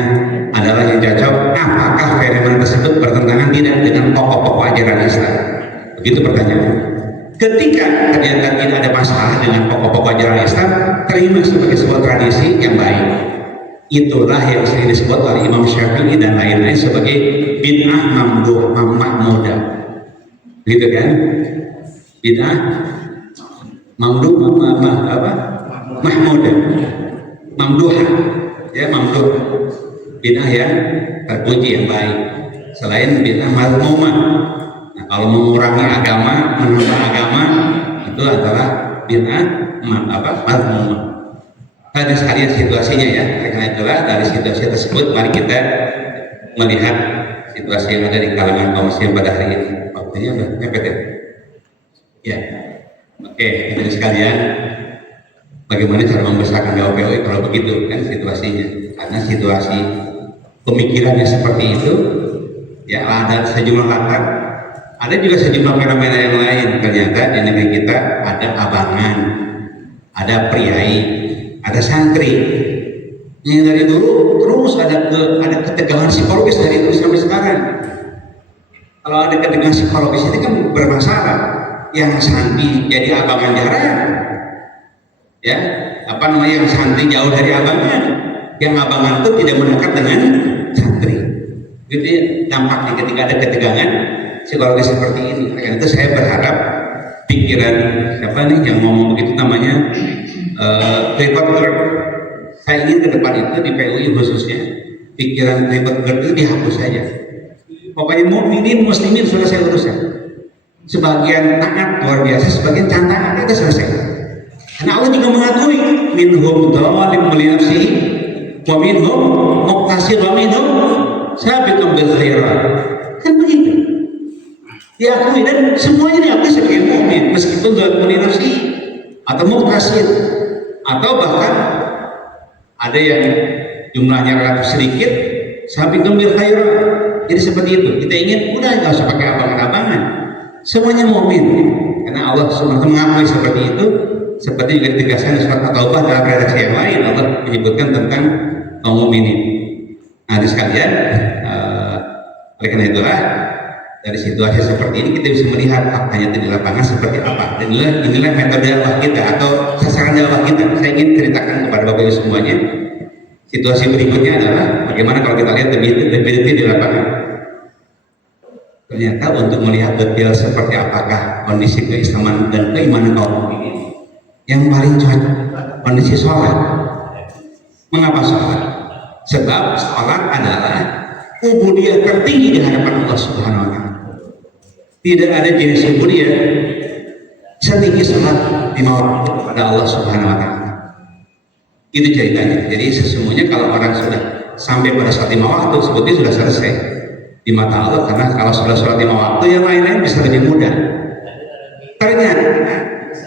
adalah yang cocok, apakah fenomena tersebut bertentangan tidak dengan pokok-pokok ajaran Islam? Begitu pertanyaannya. Ketika ternyata tidak ada masalah dengan pokok-pokok ajaran Islam, terima sebagai sebuah tradisi yang baik. Itulah yang sering disebut oleh Imam Syafi'i dan lain-lain sebagai bid'ah mahmudah. Gitu kan? Bid'ah mahmudah, mamduha, ya mamduh. Bid'ah yang terpuji yang baik. Selain bid'ah mazmumah. Nah, kalau mengurangi agama, menambah agama, itu adalah bid'ah mazmumah. Tadi sekalian situasinya ya, karena itulah dari situasi tersebut mari kita melihat situasi yang ada di kalangan kaum muslim pada hari ini. Waktunya udah mepet ya. Ya, oke, teman sekalian, bagaimana cara membesarkan dakwah POI kalau begitu kan situasinya? Karena situasi pemikirannya seperti itu, ya ada sejumlah latar, ada juga sejumlah fenomena yang lain. Ternyata di negeri kita ada abangan, ada priai, ada santri yang dari dulu terus ada ketegangan psikologis dari dulu sampai sekarang. Kalau ada ketegangan psikologis ini kan bermasalah. Yang santri jadi abangan jarang, ya yang santri jauh dari abangan, yang abangan itu tidak mendekat dengan santri. Jadi dampaknya ketika ada ketegangan psikologis seperti ini. Karena itu saya berharap pikiran siapa nih yang ngomong begitu namanya Clifford Geertz. Saya ingin ke depan itu di PUI khususnya pikiran Clifford Geertz itu dihapus saja. Pokoknya mukminin muslimin selesai urusan. Sebagian taat luar biasa, sebagian cantangan itu selesai. Karena Allah juga mengakui minhum dhalim li nafsihi wa minhum muqtasid wa minhum sabiqun bil khairat. Kan begitu. Diakui dan semuanya diakui sebagai mukmin meskipun dhalim li nafsihi atau muqtasid atau bahkan ada yang jumlahnya relatif sedikit sabiqun bil khairat. Jadi seperti itu. Kita ingin udah enggak usah pakai abangan-abangan. Semuanya mukmin, karena Allah SWT mengakui seperti itu, seperti juga ditegaskan di surat At-Taubah dalam redaksi yang lain. Allah menyebutkan tentang kaum mukminin. Nah, sekalian, oleh karena itulah dari situasi seperti ini kita bisa melihat faktanya di lapangan seperti apa. Dan inilah metode dakwah kita atau sasaran dakwah kita. Saya ingin ceritakan kepada Bapak Ibu semuanya. Situasi berikutnya adalah bagaimana kalau kita lihat lebih detail di lapangan. Ternyata untuk melihat detail seperti apakah kondisi keislaman dan keimanan kaum mukminin, yang paling cocok kondisi sholat. Mengapa sholat? Sebab sholat adalah ubudiyah tertinggi di hadapan Allah Subhanahu wa Ta'ala. Tidak ada jenis ubudiyah setinggi sholat di waktu kepada Allah Subhanahu wa Ta'ala. Itu ceritanya. Jadi sesungguhnya kalau orang sudah sampai pada sholat 5 waktu, sebetulnya sudah selesai di mata Allah, karena kalau sudah sholat 5 waktu yang lain-lain bisa lebih mudah. Ternyata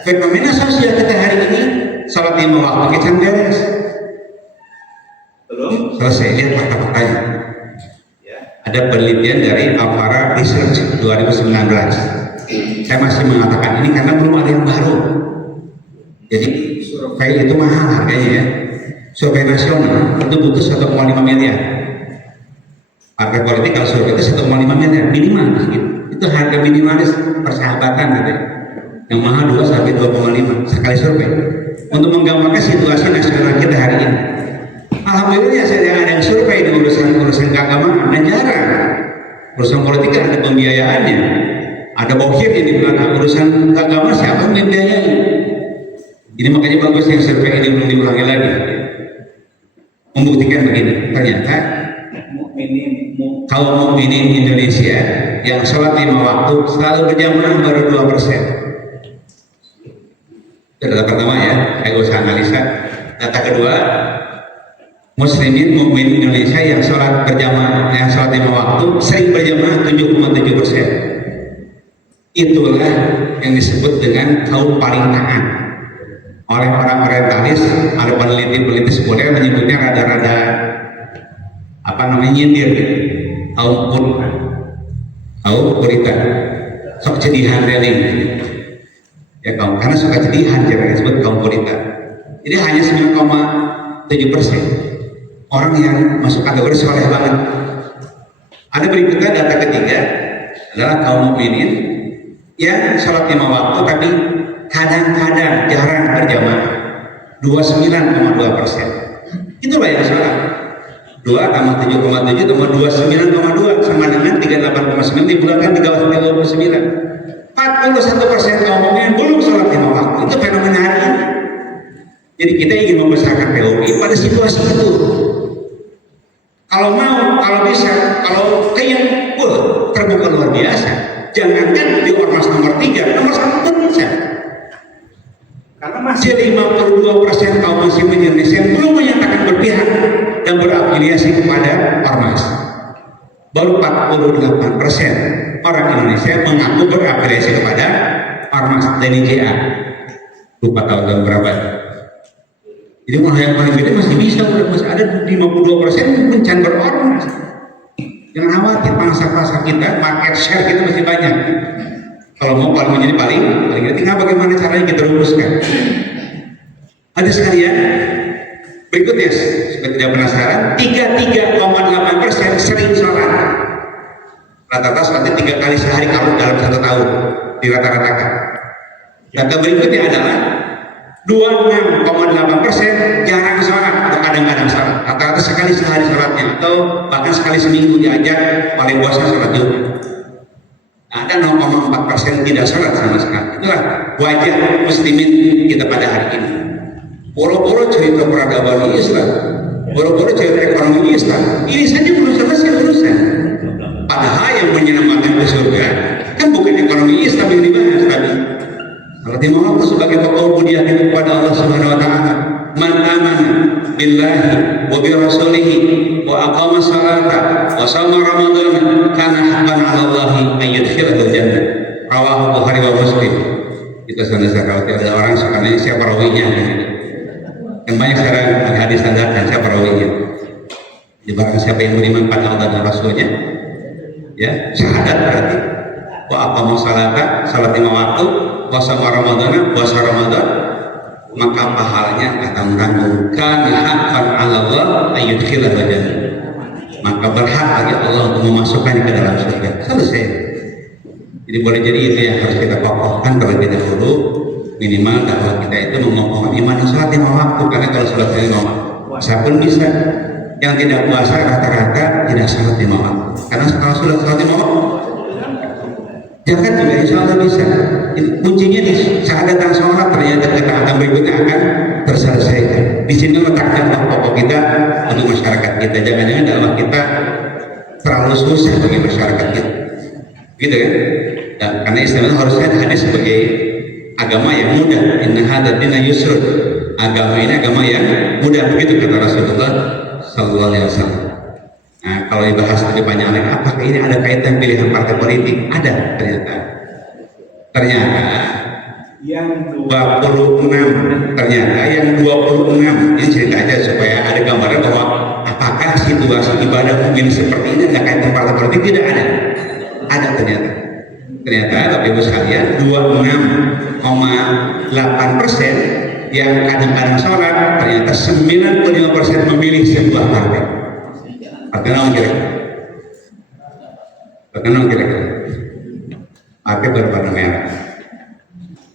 fenomena sosial kita hari ini sholat 5 waktu kita beres. Belum selesai, lihat fakta-faktanya. Ada penelitian dari Alfara Research 2019. Saya masih mengatakan ini karena belum ada yang baru. Jadi survei itu mahal harganya ya. Survei nasional itu butuh 1,5 miliar. Partai politik kalau survei itu 1,5 miliar minimal gitu. Itu harga minimalis persahabatan gitu ya. Yang mahal 2 sampai 2,5 sekali survei. Untuk menggambarkan situasi nasional kita hari ini. Alhamdulillah saya ada yang survei di urusan keagamaan dan jarang. Urusan politik kan ada pembiayaannya. Ada bokir di belakang urusan keagamaan siapa yang membiayai. Ini makanya bagus yang survei ini belum diulangi lagi. membuktikan begini, ternyata kaum mukminin Indonesia yang sholat 5 waktu selalu berjamaah baru 2%. Itu data pertama ya, saya usah analisa. Data kedua, muslimin mukmin Indonesia yang sholat berjamaah, yang sholat 5 waktu sering berjamaah 7,7%. Itulah yang disebut dengan kaum paling taat. Oleh orang orientalis, ada peneliti sekuler menyebutnya rada-rada nyindir, kaum purita, sok cedihan reling ya kaum, karena suka cedihan jangan disebut kaum purita. Jadi hanya 9,7% orang yang masuk kategori soleh banget. Ada berikutnya data ketiga adalah kaum mukminin yang sholat 5 waktu tapi kadang-kadang jarang berjamaah, 29,2%. Itulah yang sholat 2 tambah 7,7 tambah 29,2 sama dengan 38,9 dibulatkan 3,29. 41% kaum mukmin belum sholat 5 waktu. Itu fenomena hari ini. Jadi kita ingin membesarkan teori pada situasi itu. Kalau mau, kalau bisa, kalau kayak terbuka luar biasa, jangankan di ormas nomor 3, nomor 1 pun bisa. Karena masih 52% kaum muslimin Indonesia belum menyatakan berpihak dan berafiliasi kepada ormas. Baru 48% orang Indonesia mengaku berafiliasi kepada ormas dan IJA. Lupa tahun berapa. Jadi yang paling gede masih bisa, masih ada 52% mencan berormas. Jangan khawatir, pangsa kita, market share kita masih banyak. Kalau mau paling menjadi paling tinggal bagaimana caranya kita rumuskan. Ada sekalian, berikutnya supaya tidak penasaran, 33,8% sering sholat. Rata-rata sholatnya 3 kali sehari kalau dalam 1 tahun dirata-ratakan. Data berikutnya adalah 26,8% jarang sholat atau kadang-kadang sholat. Rata-rata sekali sehari sholatnya atau bahkan sekali seminggu diajak paling puasa sholat Jumat. Ada 0,4% tidak sholat sama sekali. Itulah wajah muslimin kita pada hari ini. Boro-boro cerita peradaban Islam, boro-boro cerita ekonomi Islam, ini saja belum selesai urusan. Padahal yang menyelamatkan ke surga kan bukan ekonomi Islam yang dibahas tadi. Salat 5 waktu sebagai pokok budiah kepada Allah Subhanahu wa taala. Man amana billahi wa bi rasulihi wa aqama salata wa shoma ramadhana kana haqqan 'ala Allahi an yudkhilahu jannah. Rawahu Bukhari wa Muslim. Kita sadar kalau ada orang suka nanya siapa rawinya. Dan banyak sekarang hadis standar dan siapa rawinya. Jadi barang siapa yang beriman pada Allah dan Rasulnya, ya syahadat berarti wa aqama salata, salat 5 waktu, wa shoma ramadhana, puasa Ramadan, maka pahalanya kata menanggung kana haqqan 'ala Allah ayyudkhilahu jannah. Maka berhak bagi Allah untuk memasukkannya ke dalam surga. Selesai. Jadi boleh jadi itu yang harus kita kokohkan terlebih dahulu, minimal dakwah kita itu mengokohkan iman sholat 5 waktu. Karena kalau sholat 5 waktu puasa pun bisa. Yang tidak puasa rata-rata tidak sholat 5 waktu. Karena kalau sholat 5 waktu jangan juga insya Allah bisa. Kuncinya di syahadat sholat, ternyata ketaatan berikutnya akan terselesaikan. Di sini letakkan pokok kita untuk masyarakat kita. Jangan-jangan dakwah kita terlalu susah bagi masyarakat kita, gitu kan? Dan karena Islam itu harusnya hadis sebagai agama yang mudah. Inna hadzal dina yusrun. Agama ini agama yang mudah, begitu kata Rasulullah Sallallahu Alaihi Wasallam. Nah, kalau dibahas lebih banyak lagi, apakah ini ada kaitan pilihan partai politik? Ada, ternyata yang 26, ini cerita aja supaya ada gambaran bahwa apakah situasi ibadah mungkin seperti ini ada kaitan partai politik? Tidak ada. Ada ternyata Bapak Ibu sekalian, 26,8% yang kadang-kadang sholat, ternyata 95% memilih sebuah partai. Partai kira-kira partai berwarna merah.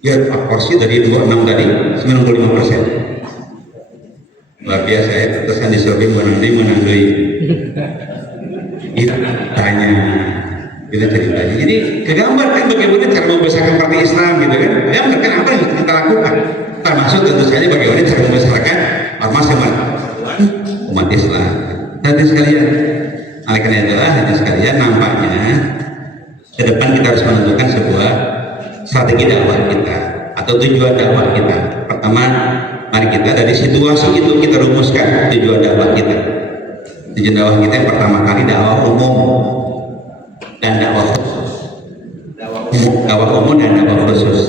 Ya, porsi dari 26 tadi 95%. Luar biasa ya, terus yang disuruh menandai. Itu tanya, kita ceritanya. Jadi kegambarkan bagaimana cara membesarkan partai Islam, gitu kan? Ya, kan apa yang kita lakukan? Termasuk tentu saja bagaimana cara membesarkan ormas umat Islam. Hadirin sekalian, oleh karena itulah hadirin sekalian, nampaknya ke depan kita harus menentukan sebuah strategi dakwah kita atau tujuan dakwah kita. Pertama, mari kita dari situasi itu kita rumuskan tujuan dakwah kita. Tujuan dakwah kita yang pertama kali dakwah umum dan dakwah khusus. Dakwah umum dan dakwah khusus.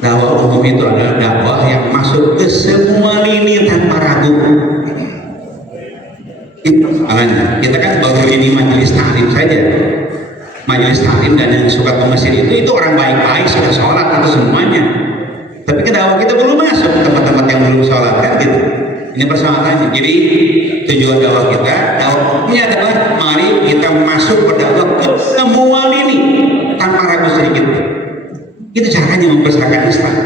Dakwah umum itu adalah dakwah yang masuk ke semua lini tanpa ragu. Kita kan baru ini majelis taklim saja. Majelis taklim dan yang suka ke masjid itu orang baik-baik sudah sholat itu semuanya. Tapi ke dakwah kita belum masuk ke tempat-tempat yang belum sholat kan gitu. Ini persoalannya. Jadi tujuan dakwah kita, dakwahnya adalah mari kita masuk ke dakwah ke semua lini tanpa ragu sedikit. Itu caranya membesarkan Islam,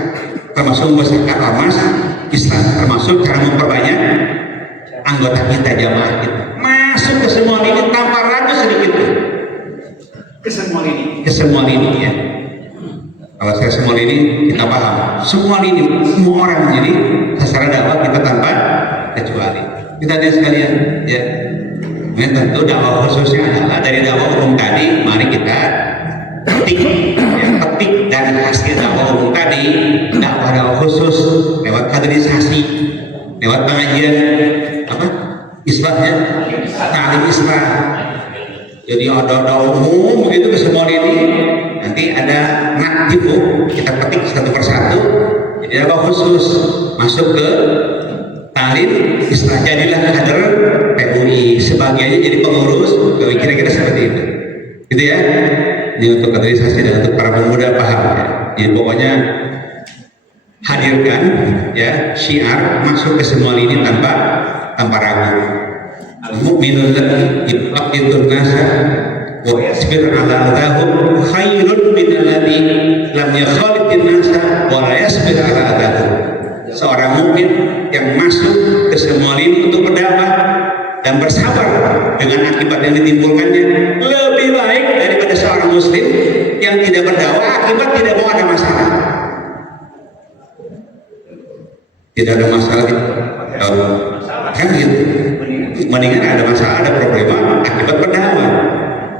termasuk membesarkan ormas Islam, termasuk cara memperbanyak anggota kita, jamaah kita, masuk ke semua lini tanpa ragu sedikit. Ke semua lini ya. Kalau saya semua lini kita paham, semua lini, semua orang menjadi sasaran dakwah kita tanpa kecuali. Kita ada sekalian ya. Nah, tentu dakwah khususnya adalah dari dakwah umum tadi, mari kita petik dari hasil dakwah umum tadi, dakwah khusus lewat kaderisasi, lewat pengajian istilahnya ta'lim Islam. Jadi ada umum begitu ke semua lini, nanti ada naktifu, kita petik satu persatu. Jadi dakwah khusus masuk ke ta'lim Islam, jadilah kader PUI, sebagiannya jadi pengurus, kira-kira seperti itu. Gitu ya. Ini untuk kaderisasi dan untuk para pemuda paham ya. Jadi pokoknya hadirkan ya syiar masuk ke semua lini tanpa ragu. Al-mu'minun yuqatilun nasa wa yasbir ala adahum khairun min alladhi lam yakhalidin nasa wa la yasbir ala adahum. Seorang mukmin yang masuk ke semua lini untuk berdakwah dan bersabar dengan akibat yang ditimbulkannya lebih baik daripada seorang muslim yang tidak berdakwah akibat tidak mau ada masalah. Tidak ada masalah kan gitu. Mendingan ada masalah, ada problema akibat berdakwah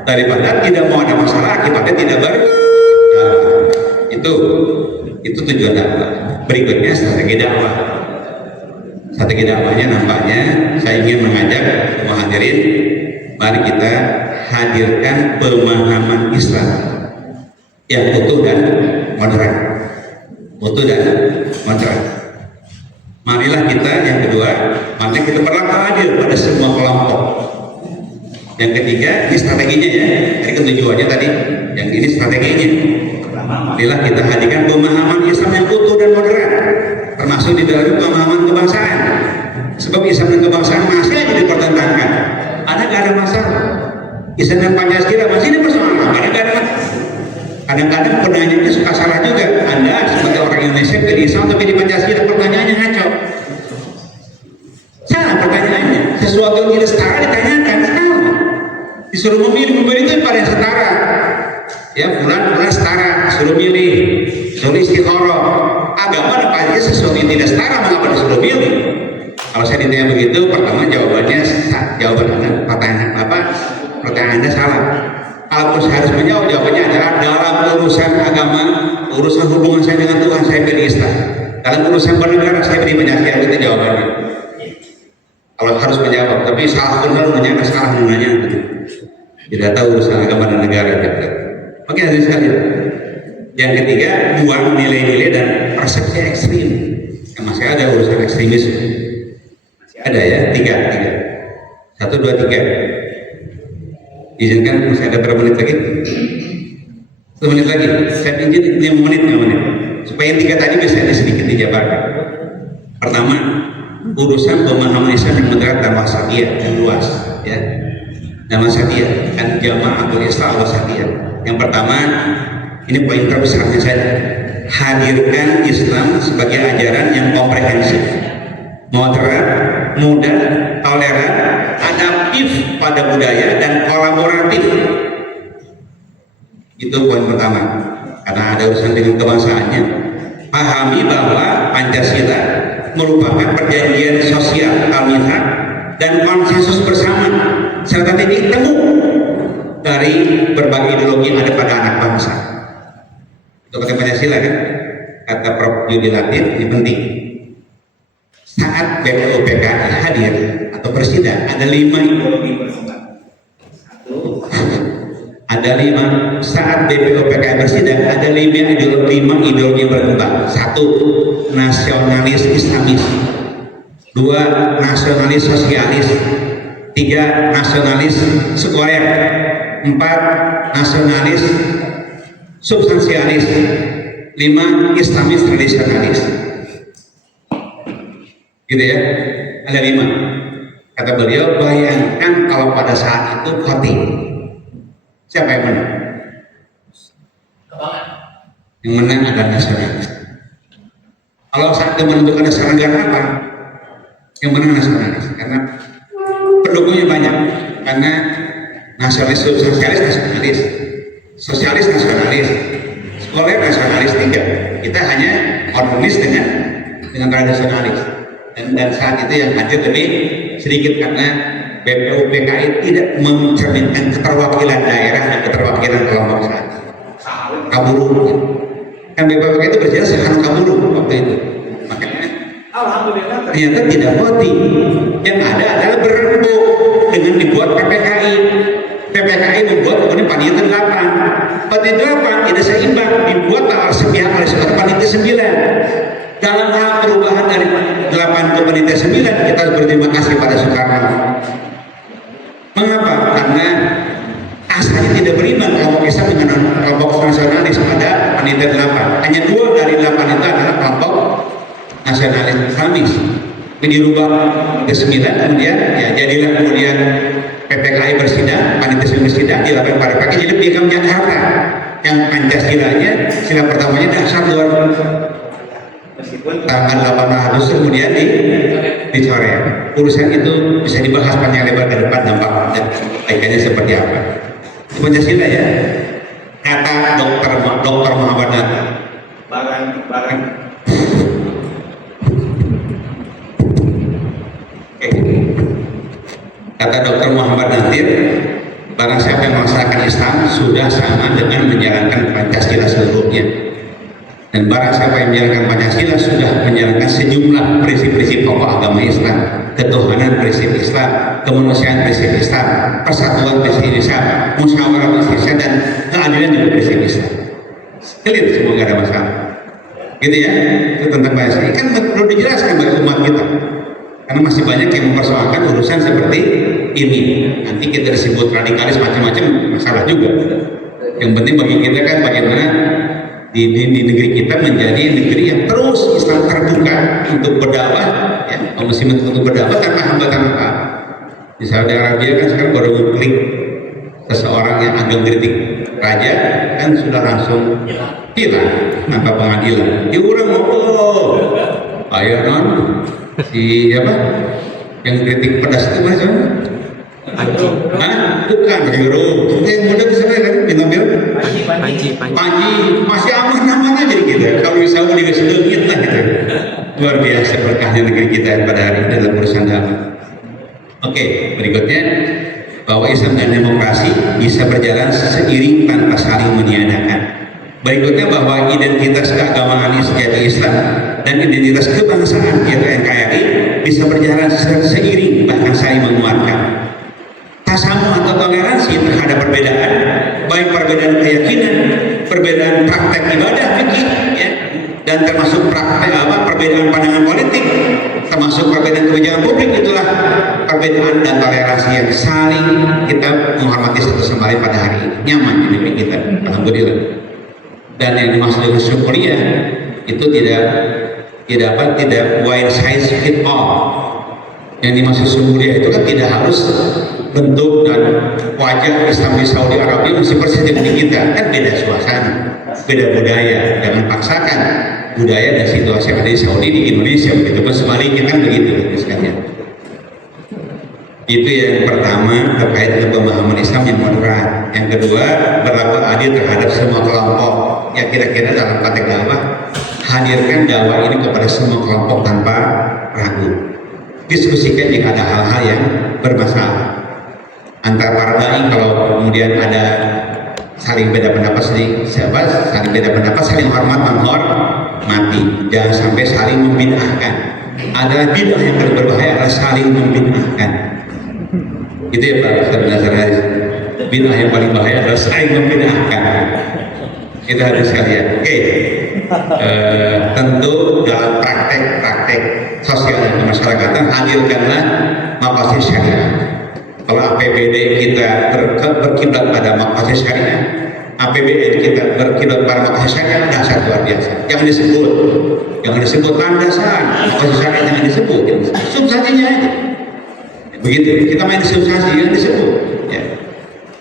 daripada tidak mau ada masalah akibatnya tidak berdakwah. Itu tujuan dakwah. Berikutnya strategi dakwah. Strategi dakwahnya nampaknya saya ingin mengajak semua hadirin, mari kita hadirkan pemahaman Islam yang utuh dan moderat. Utuh dan moderat. Marilah kita yang kedua, mari kita berlaku adil pada semua kelompok. Yang ketiga, ini strateginya ya. Jadi tujuannya tadi, yang ini strateginya. Marilah kita hadirkan pemahaman Islam yang utuh dan moderat, termasuk di dalam pemahaman kebangsaan. Sebab Islam dan kebangsaan masih aja dipertentangkan. Ada nggak ada masalah? Islam dan Pancasila masih ada persoalan. Kadang-kadang pertanyaannya suka salah juga. Anda sebagai orang Indonesia pilih Islam tapi di Pancasila pertanyaannya ngaco. Salah pertanyaannya. Sesuatu yang tidak setara ditanyakan salah. Disuruh memilih itu pada yang setara. Ya bulan setara, suruh milih, suruh istikharah. Agama depannya sesuatu yang tidak setara, mengapa disuruh milih? Kalau saya ditanya begitu, pertama jawaban pertanyaan Anda salah. Kalau saya harus menjawab, jawabannya adalah dalam urusan agama, urusan hubungan saya dengan Tuhan, saya pilih Islam. Dalam urusan bernegara, saya pilih Pancasila. Itu jawabannya. Kalau harus menjawab, tapi salah benar menanya, salah menanya. Tidak tahu urusan agama dan negara. Oke, hadirin sekalian. Yang ketiga, buang nilai-nilai dan persepsi ekstrim. Yang masih ada urusan ekstremisme. Ada ya, tiga. 1, 2, 3. Izinkan masih ada berapa menit lagi? 1 menit lagi. Saya izin 5 menit. Supaya yang 3 tadi bisa sedikit dijabarkan. Pertama, urusan pemahaman Islam yang moderat dan wasatiyah yang luas, ya. Dan wasatiyah kan jamaatul Islam wasatiyah. Yang pertama, ini poin terbesarnya saya, hadirkan Islam sebagai ajaran yang komprehensif, moderat, mudah, toleran, adaptif pada budaya dan kolaboratif. Itu poin pertama. Karena ada urusan dengan kebangsaannya. Pahami bahwa Pancasila merupakan perjanjian sosial al-mithaq dan konsensus bersama serta titik temu dari berbagai ideologi yang ada pada anak bangsa. Itu kata Pancasila kan, kata Prof. Yudi Latif, ini penting. Saat BPUPKI hadir atau bersidang, ada 5 ideologi berkembang. Ada 5, saat BPUPKI bersidang, ada 5 ideologi berkembang. 1, nasionalis Islamis. 2, nasionalis sosialis. 3, nasionalis sekuler. 4, nasionalis substansialis. 5, Islamis tradisionalis. Gitu ya, ada 5. Kata beliau, bayangkan kalau pada saat itu voting, siapa yang menang? Yang menang adalah nasionalis. Kalau saat itu menentukan dasar negara apa? Yang menang nasionalis, karena pendukungnya banyak. Karena nasionalis substansialis nasionalis, sosialis nasionalis, sekuler nasionalis 3. Kita hanya komunis dengan tradisionalis. Dan saat itu yang hadir lebih sedikit karena BPUPKI tidak mencerminkan keterwakilan daerah dan keterwakilan kelompok saat kaburu. Kan BPUPKI itu berjalan sehanu kaburu waktu itu. Makanya alhamdulillah ternyata tidak voting. Yang ada adalah berembuk dengan dibuat PPKI. PPKI membuat kemudian panitia 8. Panitia 8 tidak seimbang, dibuat sepihak oleh panitia 9. Dalam hal perubahan dari 8 ke panitia 9, kita harus berterima kasih pada Soekarno. Mengapa? Karena asalnya tidak berimbang kelompok Islam dengan kelompok nasionalis pada panitia 8. Hanya 2 dari 8 itu adalah kelompok nasionalis Islamis. Ini dirubah ke 9, kemudian ya jadilah kemudian PPKI bersidang, panitia 9 bersidang, dilakukan pada PKI, jadi Piagam Jakarta yang Pancasilanya, sila pertamanya dasar luar tanggal 8 Agustus kemudian dicoret. Urusan itu bisa dibahas panjang lebar ke depan, dampaknya kaitannya seperti apa. Itu Pancasila ya. Kata Dr. Muhammad Nadir. Barang. Kata Dr. Muhammad Nadir, barang siapa yang melaksanakan Islam sudah sama dengan menjalankan Pancasila seluruhnya. Dan barang siapa yang menjalankan Pancasila sudah menjalankan sejumlah prinsip-prinsip pokok agama Islam, ketuhanan prinsip Islam, kemanusiaan prinsip Islam, persatuan prinsip Islam, musyawarah prinsip Islam, dan keadilan juga prinsip Islam. Clear, semua nggak ada masalah. Gitu ya, itu tentang Pancasila. Kan perlu dijelaskan bagi umat kita, karena masih banyak yang mempersoalkan urusan seperti ini. Nanti kita disebut radikalis macam-macam, masalah juga. Yang penting bagi kita kan bagaimana di negeri kita menjadi negeri yang terus Islam terbuka untuk berdakwah, ya, muslim untuk berdakwah tanpa hambatan apa. Di Saudi Arabia kan sekarang baru klik seseorang yang agak kritik raja kan sudah langsung hilang tanpa pengadilan. Dia orang ayo non si apa yang kritik pedas itu mana? Bukan Hero. Yang muda bisa kan Binobil? Panji. Masih aman namanya jadi kita. Kalau bisa mau digesedengin lah gitu. Luar biasa berkahnya negeri kita pada hari ini dalam urusan agama. Oke, berikutnya bahwa Islam dan demokrasi bisa berjalan seiring tanpa saling meniadakan. Berikutnya bahwa identitas keagamaan sejati Islam dan identitas kebangsaan yaitu NKRI bisa berjalan seiring bahkan saling menguatkan. Tasamuh atau toleransi terhadap perbedaan, baik perbedaan keyakinan, perbedaan praktek ibadah fikih, ya, dan termasuk praktek perbedaan pandangan politik, termasuk perbedaan kebijakan publik, itulah perbedaan dan toleransi yang saling kita menghormati satu sama lain pada hari ini. Nyaman di negeri kita, alhamdulillah. Dan yang dimaksud dengan syukuria itu tidak one size fit all. Yang dimaksud syukuria itu kan tidak harus bentuk dan wajah Islam di Saudi Arabia mesti persis dengan kita, kan beda suasana, beda budaya. Jangan paksakan budaya dan situasi yang ada di Saudi di Indonesia, begitu pun sebaliknya kan begitu sekalian. Itu yang pertama terkait dengan pemahaman Islam yang moderat. Yang kedua, berlaku adil terhadap semua kelompok. Ya kira-kira dalam konteks dakwah, hadirkan dakwah ini kepada semua kelompok tanpa ragu. diskusikan jika ada hal-hal yang bermasalah antara para dai. Kalau kemudian ada saling beda pendapat, saling beda pendapat, saling hormat menghormati, jangan sampai saling membid'ahkan. Adalah bid'ah yang paling berbahaya adalah saling membid'ahkan. Itu ya Pak Ustaz. Bid'ah yang paling bahaya adalah saling membid'ahkan. Itu harus sekalian. Oke. Tentu dalam praktek sosial dan kemasyarakatan hadirkanlah maqasid syariah. Kalau APBD kita berkiblat pada maqasid syariah, APBN kita berkiblat pada maqasid syariah, dasar luar biasa. Jangan disebut landasan maqasid syariah, jangan disebut substansinya aja. Begitu kita main substansi yang disebut. Ya.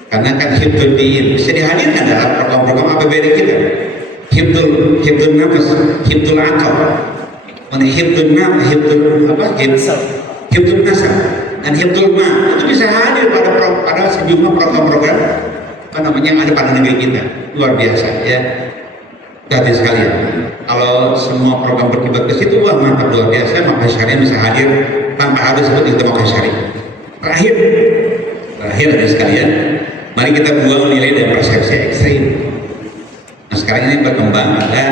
Karena kan hibdul din bisa dihadirkan dalam program-program APBD kita. Hibdul nafas, hibdul akal, hibdul nasab dan hibdul ma itu bisa hadir pada sejumlah program-program yang ada pada negeri kita. Luar biasa ya. Jadi sekalian, kalau semua program berkiblat ke situ, wah mantap, luar biasa. Maka syariah bisa hadir tanpa harus seperti itu maka syariah. Terakhir dari sekalian, mari kita buang nilai dan persepsi ekstrim. Nah sekarang ini berkembang ada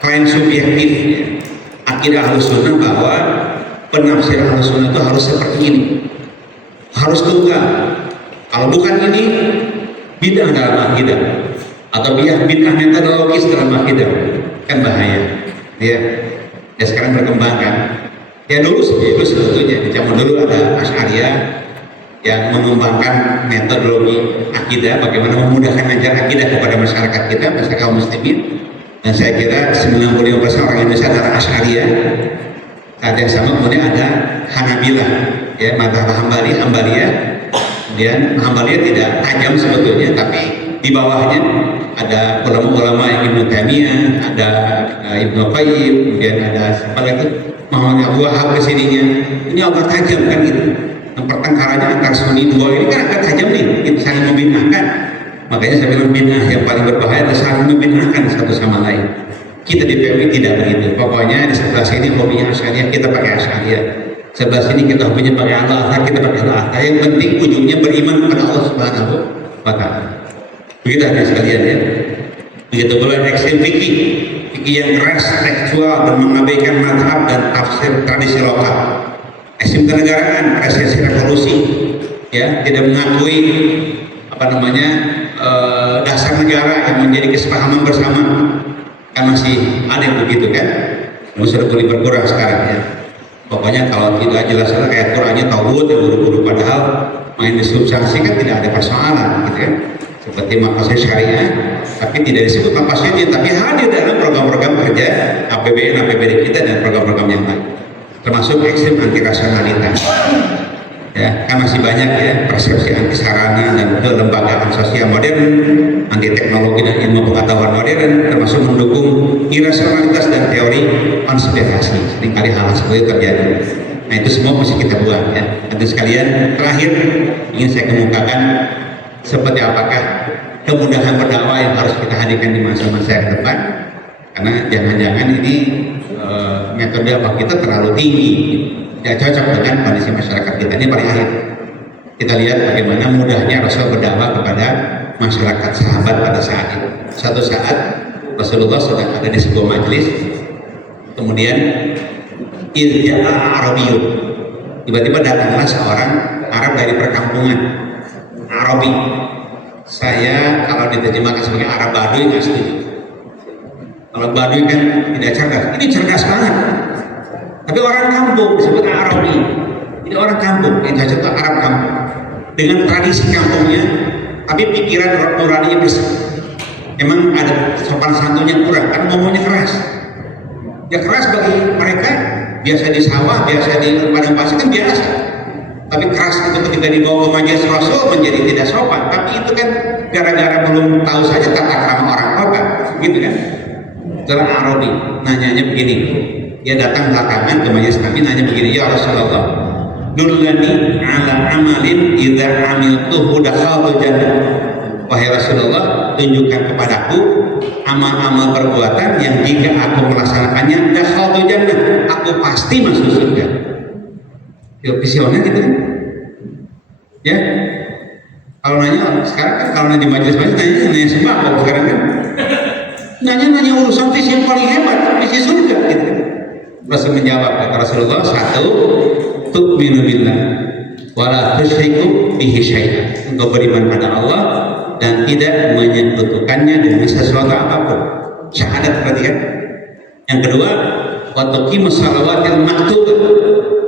klaim subjektif ya. Akidah Ahlussunnah bahwa penafsiran Ahlussunnah itu harus seperti ini, harus tunggal. Kalau bukan ini, bid'ah dalam akidah atau bid'ah metodologis dalam akidah, kan bahaya. Ya sekarang berkembang kan. Ya dulu sebetulnya di zaman dulu ada Asy'ariyah yang mengembangkan metodologi akidah, bagaimana memudahkan ajar akidah kepada masyarakat kita, masyarakat kaum muslimin. Dan saya kira 95% orang Indonesia adalah Asy'ariyah. Ada yang sama, kemudian ada Hanabilah, ya mazhab Hambaliyah. Kemudian Hambaliyah tidak tajam sebetulnya, tapi di bawahnya ada ulama-ulama yang Ibnu Taimiyah, ada Ibnu Qayyim, kemudian ada siapa lagi? Muhammad Abu Wahab kesininya. Ini agak tajam kan gitu. Yang pertengkarannya antara Sunni dua ini kan agak tajam nih, itu saling membid'ahkan. Makanya saya bilang bid'ah yang paling berbahaya adalah saling membid'ahkan satu sama lain. Kita di PMI tidak begitu. Pokoknya di sebelah sini hobinya Asy'ariyah, kita pakai Asy'ariyah. Sebelah sini kita hobinya pakai Allah, kita pakai Allah. Yang penting ujungnya beriman kepada Allah Subhanahu wa Ta'ala. Begitu aja sekalian ya. Begitu pula ekstrem fikih yang keras, tekstual dan mengabaikan mazhab dan tafsir tradisi lokal. Ekstrem kenegaraan, resesi revolusi, ya tidak mengakui dasar negara yang menjadi kesepahaman bersama, kan masih ada yang begitu kan. Sudah boleh berkurang sekarang ya. Pokoknya kalau tidak jelas kayak Qurannya tauhid ya buru-buru, padahal main di substansi kan tidak ada persoalan gitu kan. Seperti maqasid syariah, tapi tidak disebut maqasidnya, tapi hadir dalam program-program kerja APBD kita dan program-program yang lain, termasuk ekstrem anti rasionalitas. Ya, kan masih banyak ya persepsi anti sarana dan kelembagaan sosial modern, anti teknologi dan ilmu pengetahuan modern, termasuk mendukung irasionalitas dan teori konspirasi. Seringkali hal seperti itu terjadi. Nah itu semua mesti kita buang ya. Nanti sekalian, terakhir ingin saya kemukakan seperti apakah kemudahan berdakwah yang harus kita hadirkan di masa-masa yang depan, karena jangan-jangan ini metode dakwah kita terlalu tinggi, tidak cocok dengan kondisi masyarakat kita. Ini paling akhir kita lihat bagaimana mudahnya Rasul berdakwah kepada masyarakat sahabat pada saat itu. Suatu saat Rasulullah sedang ada di sebuah majelis, kemudian Irja'a Arabiyun, tiba-tiba datanglah seorang Arab dari perkampungan. Arabi, saya kalau diterjemahkan sebagai Arab Baduy nggak setuju. Kalau Baduy kan tidak cerdas, ini cerdas banget. Tapi orang kampung disebut Arabi. Ini orang kampung, yang cocok Arab kampung dengan tradisi kampungnya, tapi pikiran nuraninya bersih. Emang ada sopan santunnya kurang, kan ngomongnya keras. Ya keras bagi mereka, biasa di sawah, biasa di padang pasir kan biasa. Tapi keras itu ketika dibawa ke majelis Rasul menjadi tidak sopan. Tapi itu kan gara-gara belum tahu saja tata krama orang kota, gitu kan? Seorang Arabi nanyanya begini, dia datang belakangan ke majelis kami, nanya begini, ya Rasulullah, dullani ala amalin idza amiltuhu dakhaltu jannah. Wahai Rasulullah, tunjukkan kepadaku amal-amal perbuatan yang jika aku melaksanakannya dakhaltu jannah, aku pasti masuk surga. visioner gitu kan. Ya, kalau nanya sekarang kan, kalau nanya di majelis-majelis nanya sembako sekarang kan, nanya urusan visi yang paling hebat, visi surga gitu. Rasul menjawab, kata Rasulullah, satu, tu'minu billah wala tusyriku bihi syai'an, engkau beriman pada Allah dan tidak menyekutukannya dengan sesuatu apapun. Syahadat berarti kan. Yang kedua, wa tuqimus shalawatil maktubah,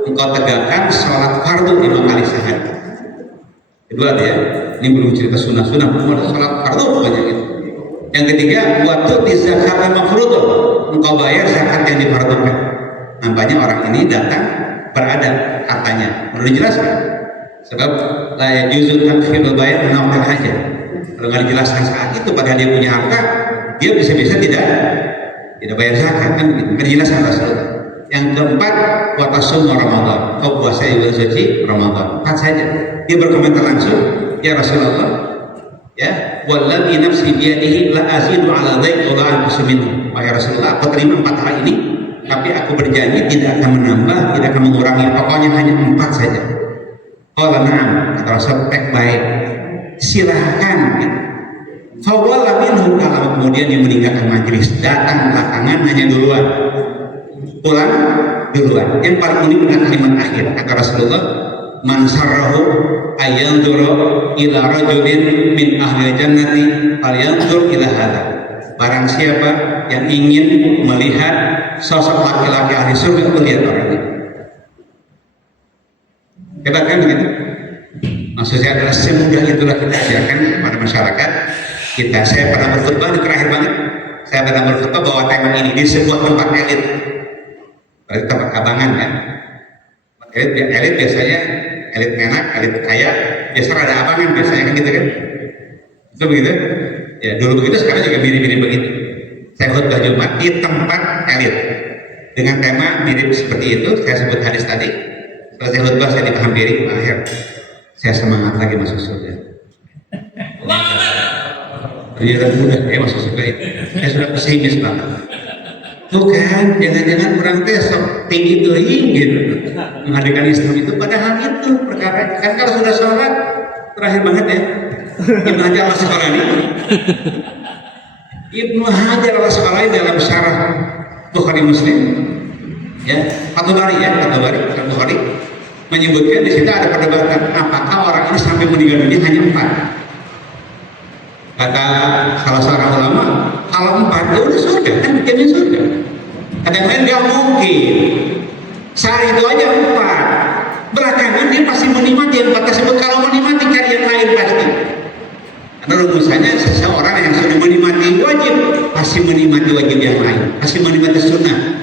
engkau tegakkan sholat fardu 5 kali sehari. Kedua ya, ini belum cerita sunnah-sunnah, belum ada sholat fardu banyak gitu. Yang ketiga, wa tu'ti zakatal mafruḍah, engkau bayar zakat yang difardukan. Nampaknya orang ini datang beradab hartanya, perlu dijelaskan. Sebab la yajuzu takhirul bayar menafkah aja. Kalau nggak dijelaskan saat itu padahal dia punya harta, dia bisa-bisa tidak bayar zakat kan begitu. Nggak dijelaskan Rasulullah. Yang keempat, wa tasummu Ramadan, kau puasa bulan suci Ramadan. 4 saja. Dia berkomentar langsung, ya Rasulullah, ya, walladzi nafsi biyadihi la azidu ala dhaik wa la anqusu minhu. Wahai Rasulullah, aku terima 4 hal ini, tapi aku berjanji tidak akan menambah, tidak akan mengurangi, pokoknya hanya 4 saja. Qala na'am, kata Rasul, baik, silahkan. Fawwala minhu, kalau kemudian dia meninggalkan majelis, datang belakangan, hanya duluan, pulang duluan. Yang paling unik dengan kalimat akhir, kata Rasulullah, man sarrahu ayanzura ila rajulin min ahli jannati falyanzur ila hadza. Barang siapa yang ingin melihat sosok laki-laki ahli surga, itu lihat orang ini. Hebat kan begitu? Maksudnya adalah semudah itulah kita ajarkan kepada masyarakat kita. Saya pernah berkhutbah di terakhir banget. Saya pernah berkhutbah bahwa tema ini di sebuah tempat elit, berarti tempat abangan ya. Elit biasanya elit menak, elit kaya, biasanya ada abangan biasanya kan gitu kan? Itu begitu? Ya dulu begitu, sekarang juga mirip-mirip begitu. Saya khutbah Jumat di tempat elit dengan tema mirip seperti itu. Saya sebut hadis tadi. Selesai khutbah saya dihampiri, akhir saya semangat lagi masuk surga. Ternyata mudah masuk surga itu. Saya sudah pesimis banget. Bukan, jangan-jangan orang teh sok tinggi teuing gitu menghadirkan Islam itu, padahal itu perkara kan kalau sudah sholat terakhir banget ya. Ibnu Hajar al-Asqalani Ibnu Hajar al-Asqalani dalam syarah Bukhari Muslim ya, Fathul-Bari Bukhari menyebutkan di situ ada perdebatan apakah orang ini sampai meninggal dunia hanya 4. Kata salah seorang ulama, kalau 4 ya udah surga, kan jamin surga. Kata yang lain nggak mungkin, saat itu aja 4. Belakangan dia pasti menikmati yang 4 tersebut. Kalau menikmati cari yang lain pasti. Karena rumusannya seseorang yang sudah menikmati wajib pasti menikmati wajib yang lain, pasti menikmati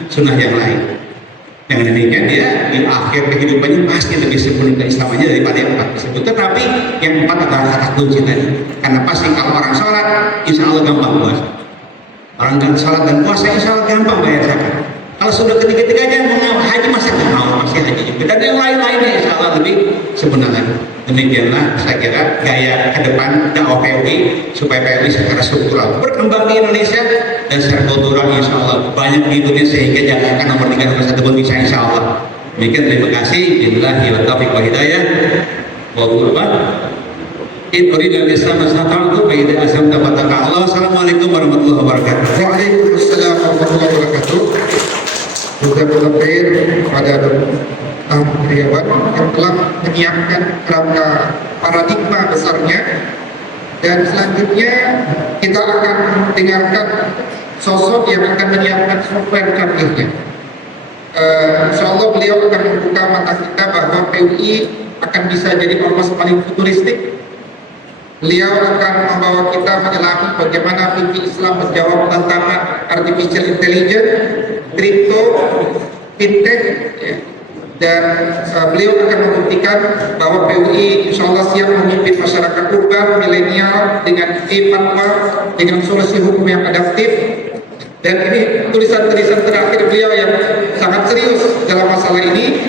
sunnah yang lain. Dengan demikian dia di akhir kehidupannya pasti lebih sempurna keislamannya daripada yang 4 tersebut. Tetapi yang 4 adalah kata kunci tadi. Karena pasti kalau orang sholat, insya Allah gampang puasa. Orang dan sholat dan puasa, insya Allah gampang bayar zakat. Kalau sudah ketiga-tiganya mau haji masa mau masih haji juga. Dan yang lain-lainnya insya Allah lebih sempurna lagi. Demikianlah saya kira gaya ke depan dakwah PUI supaya PUI secara struktural berkembang di Indonesia dan secara kultural insya Allah banyak diikuti sehingga jangan akan nomor 3 nomor 1 pun bisa insya Allah. Demikian, terima kasih. Billahi wa taufiq wa hidayah. In uridu al-islam astagfirullah wa idza aslamtu fataqallah. Assalamualaikum warahmatullahi wabarakatuh. Waalaikumsalam warahmatullahi wabarakatuh. Jazakallahu khair kepada karyawan yang telah menyiapkan kerangka paradigma besarnya, dan selanjutnya kita akan dengarkan sosok yang akan menyiapkan software canggihnya. Insyaallah beliau akan membuka mata kita bahwa PUI akan bisa jadi ormas paling futuristik. Beliau akan membawa kita menyelami bagaimana fikih Islam menjawab tantangan artificial intelligence, kripto, fintech, ya. Dan beliau akan membuktikan bahwa PUI insya Allah siap memimpin masyarakat urban, milenial dengan fatwa, dengan solusi hukum yang adaptif. Dan ini tulisan-tulisan terakhir beliau yang sangat serius dalam masalah ini.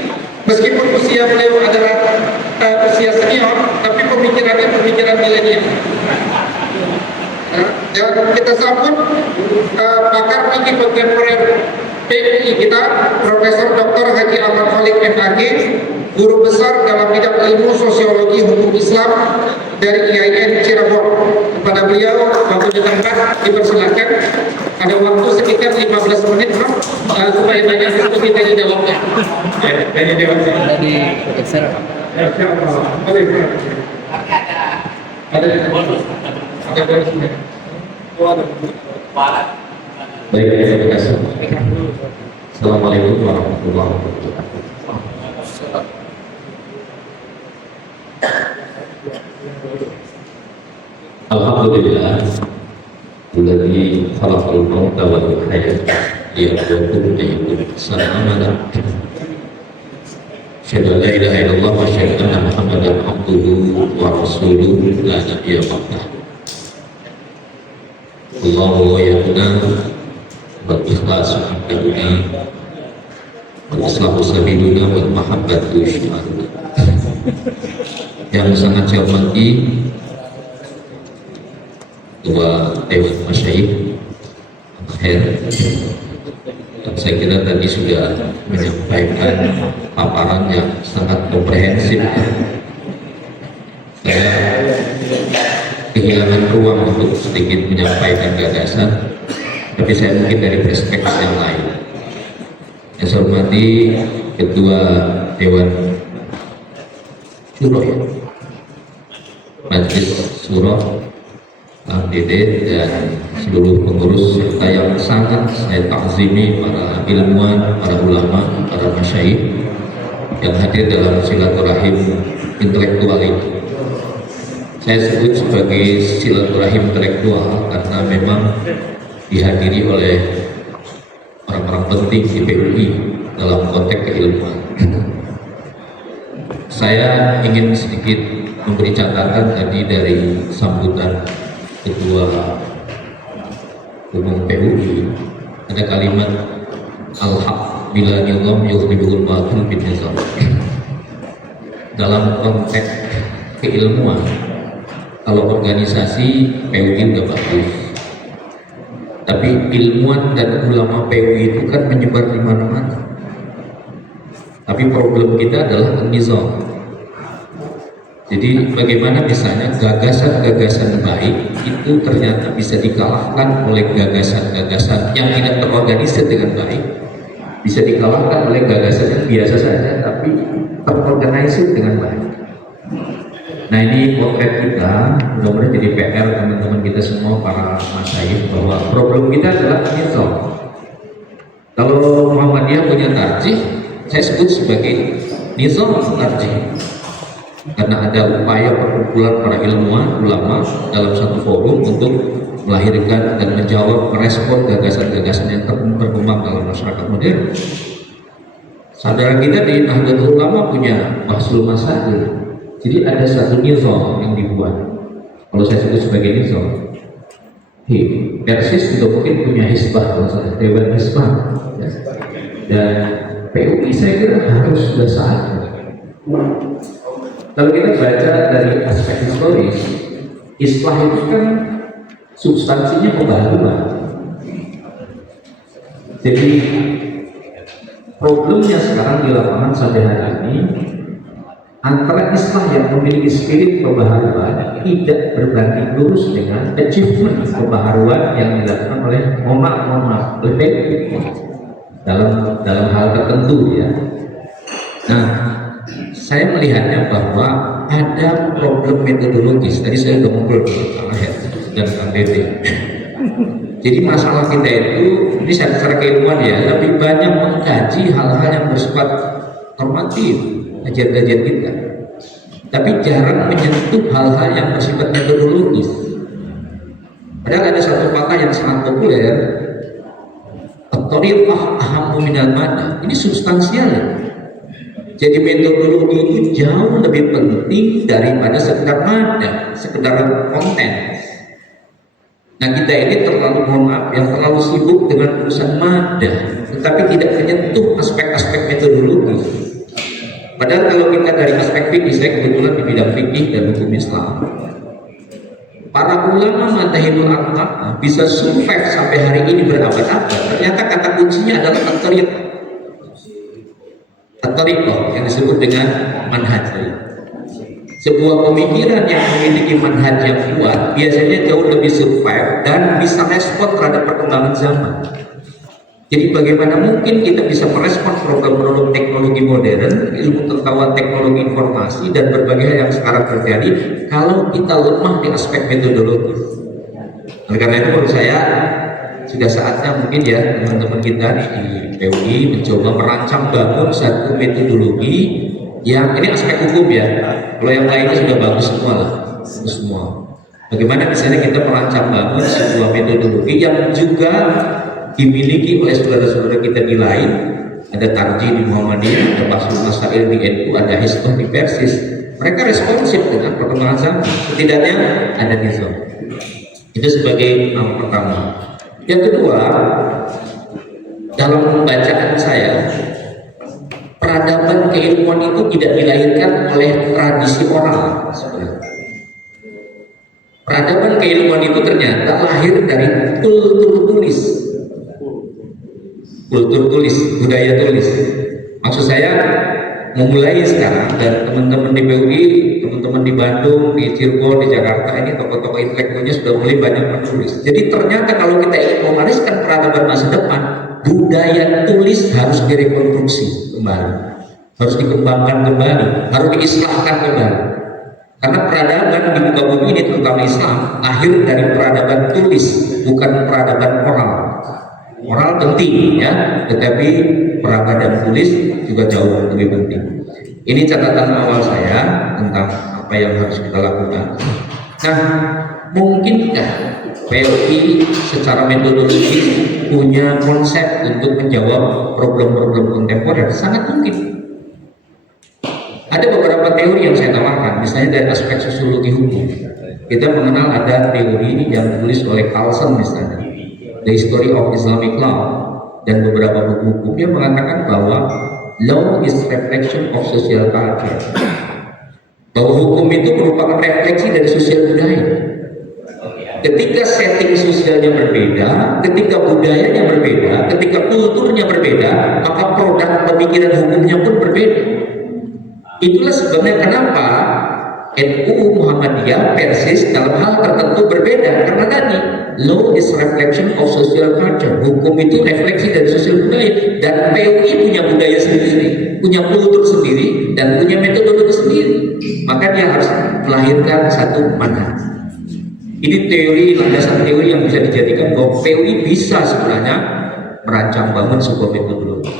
Meskipun usia beliau adalah usia senior, tapi pemikirannya pemikiran milenial. Dan kita sambut pakar fikih kontemporer PUI kita, Profesor Dr. Haji Ahmad Khalid MAG, guru besar dalam bidang ilmu sosiologi hukum Islam dari IAIN Cirebon. Kepada beliau, waktu di tempat dipersilakan. Ada waktu sekitar 15 menit, supaya banyak waktu kita jawabnya. Tanya jawabnya. Tadi geser. Ada bonusnya. Baik, terima kasih. Assalamualaikum warahmatullahi wabarakatuh. Alhamdulillah, alladzi khalaqal mauta wal hayata liyabluwakum ayyukum ahsanu amala. Asyhadu an la ilaha illallah wa asyhadu anna Muhammadan abduhu wa rasuluhu la nabiyya ba'dah. Allahu yaqna wal ikhlasu indana wal islahu sabiluna wal mahabbatu syiaruna. Yang sangat saya hormati Ketua Dewan Masyayikh Akhir, dan saya kira tadi sudah menyampaikan paparan yang sangat komprehensif. Saya kehilangan ruang untuk sedikit menyampaikan gagasan, tapi saya mungkin dari perspektif yang lain. Yang saya hormati Ketua Dewan Syuro, Majelis Syuro APD, dan seluruh pengurus serta yang sangat saya takzimi, para ilmuwan, para ulama, para masyayikh yang hadir dalam silaturahim intelektual ini. Saya sebut sebagai silaturahim intelektual karena memang dihadiri oleh orang-orang penting di PUI dalam konteks keilmuan. Saya ingin sedikit memberi catatan tadi dari sambutan Ketua Umum PUI. Ada kalimat al-haq bila nizam yughlibul batil bin nizam. Dalam konteks keilmuan, kalau organisasi PUI udah bagus, tapi ilmuwan dan ulama PUI itu kan menyebar di mana-mana. Tapi problem kita adalah nizam. Jadi bagaimana misalnya gagasan-gagasan baik itu ternyata bisa dikalahkan oleh gagasan-gagasan yang tidak terorganisir dengan baik, bisa dikalahkan oleh gagasan yang biasa saja tapi terorganisir dengan baik. Nah, ini potret kita, mudah-mudahan jadi PR teman-teman kita semua, para masyayikh, bahwa problem kita adalah nizam. Kalau Muhammadiyah punya tarjih, saya sebut sebagai nizam tarjih. Karena ada upaya perkumpulan para ilmuwan, ulama dalam satu forum untuk melahirkan dan menjawab, merespon gagasan-gagasan yang berkembang dalam masyarakat modern. Saudara kita di Nahdlatul Ulama punya Bahsul Masail. Jadi ada satu nizam yang dibuat. Kalau saya sebut sebagai nizam. Persis juga mungkin punya hisbah, kalau saya Dewan Hisbah. Dan PUI saya kira harus sudah saatnya. Kalau kita baca dari aspek historis, islah itu kan substansinya pembaharuan. Jadi problemnya sekarang di lapangan sampai hari ini, antara islah yang memiliki spirit pembaharuan tidak berbanding lurus dengan achievement pembaharuan yang dilakukan oleh mohon maaf oleh PUI dalam hal tertentu, ya. Nah, saya melihatnya bahwa ada problem metodologis. Tadi saya sudah ngobrol dengan Pak Aher dan Kang Dede. Jadi masalah kita itu, ini secara keilmuan ya, lebih banyak mengkaji hal-hal yang bersifat normatif, kajian-kajian kita, tapi jarang menyentuh hal-hal yang bersifat metodologis. Padahal ada satu kata yang sangat populer, at-thariqah ahammu minal madah. Ini substansial ya. Jadi metodologi itu jauh lebih penting daripada sekedar madah, sekedar konten. Nah, kita ini terlalu, mohon maaf, yang terlalu sibuk dengan urusan madah, tetapi tidak menyentuh aspek-aspek metodologi. Padahal kalau kita dari aspek fikih, saya kebetulan di bidang fikih dan hukum Islam. para ulama Madahibul Arba'ah bisa survive sampai hari ini berabad-abad. Ternyata kata kuncinya adalah at-tariqah yang disebut dengan manhaj. Sebuah pemikiran yang memiliki manhaj yang kuat biasanya jauh lebih survive dan bisa respon terhadap perkembangan zaman. Jadi bagaimana mungkin kita bisa merespon problem-problem teknologi modern, ilmu pengetahuan teknologi informasi dan berbagai hal yang sekarang terjadi kalau kita lemah di aspek metodologi. Oleh karena itu menurut saya sudah saatnya mungkin ya teman-teman kita di PUI mencoba merancang bangun satu metodologi yang ini aspek hukum ya. Kalau yang lainnya sudah bagus semua lah, semua. Bagaimana misalnya kita merancang bangun sebuah metodologi yang juga dimiliki oleh saudara-saudara kita di lain, ada Tarji di Muhammadiyah, ada Basul Masail di NU, ada Hizbah di Persis. Mereka responsif dengan perkembangan zaman. Setidaknya ada nizam. Itu sebagai yang pertama. Yang kedua, dalam pembacaan saya, peradaban keilmuan itu tidak dilahirkan oleh tradisi oral sebenarnya. Peradaban keilmuan itu ternyata lahir dari kultur tulis. Kultur tulis, budaya tulis. Maksud saya memulai sekarang dan teman-teman di PUI, teman-teman di Bandung, di Cirebon, di Jakarta ini tokoh-tokoh intelektualnya sudah mulai banyak menulis. Jadi ternyata kalau kita ingin mewariskan peradaban masa depan, budaya tulis harus direkonstruksi kembali, harus dikembangkan kembali, harus diislahkan kembali. Karena peradaban di muka bumi ini terutama Islam lahir dari peradaban tulis, bukan peradaban oral. Oral penting ya, tetapi peradaban tulis juga jauh lebih penting. Ini catatan awal saya tentang apa yang harus kita lakukan. Nah, mungkinkah PUI secara metodologis punya konsep untuk menjawab problem-problem kontemporer? Sangat mungkin. Ada beberapa teori yang saya tawarkan, misalnya dari aspek sosiologi hukum. Kita mengenal ada teori yang ditulis oleh Carlson misalnya, The History of Islamic Law, dan beberapa buku hukumnya mengatakan bahwa law is reflection of social culture, bahwa hukum itu merupakan refleksi dari sosial budaya. Ketika setting sosialnya berbeda, ketika budayanya berbeda, ketika kulturnya berbeda, maka produk pemikiran hukumnya pun berbeda. Itulah sebabnya kenapa NU, Muhammadiyah, Persis dalam hal tertentu berbeda, karena tadi law is reflection of social culture. Hukum itu refleksi dari sosial budaya, dan PUI punya budaya sendiri, punya kultur sendiri, dan punya metodologi sendiri. Maka dia harus melahirkan satu manhaj. Ini teori, landasan teori yang bisa dijadikan bahwa PUI bisa sebenarnya merancang bangun sebuah metodologi.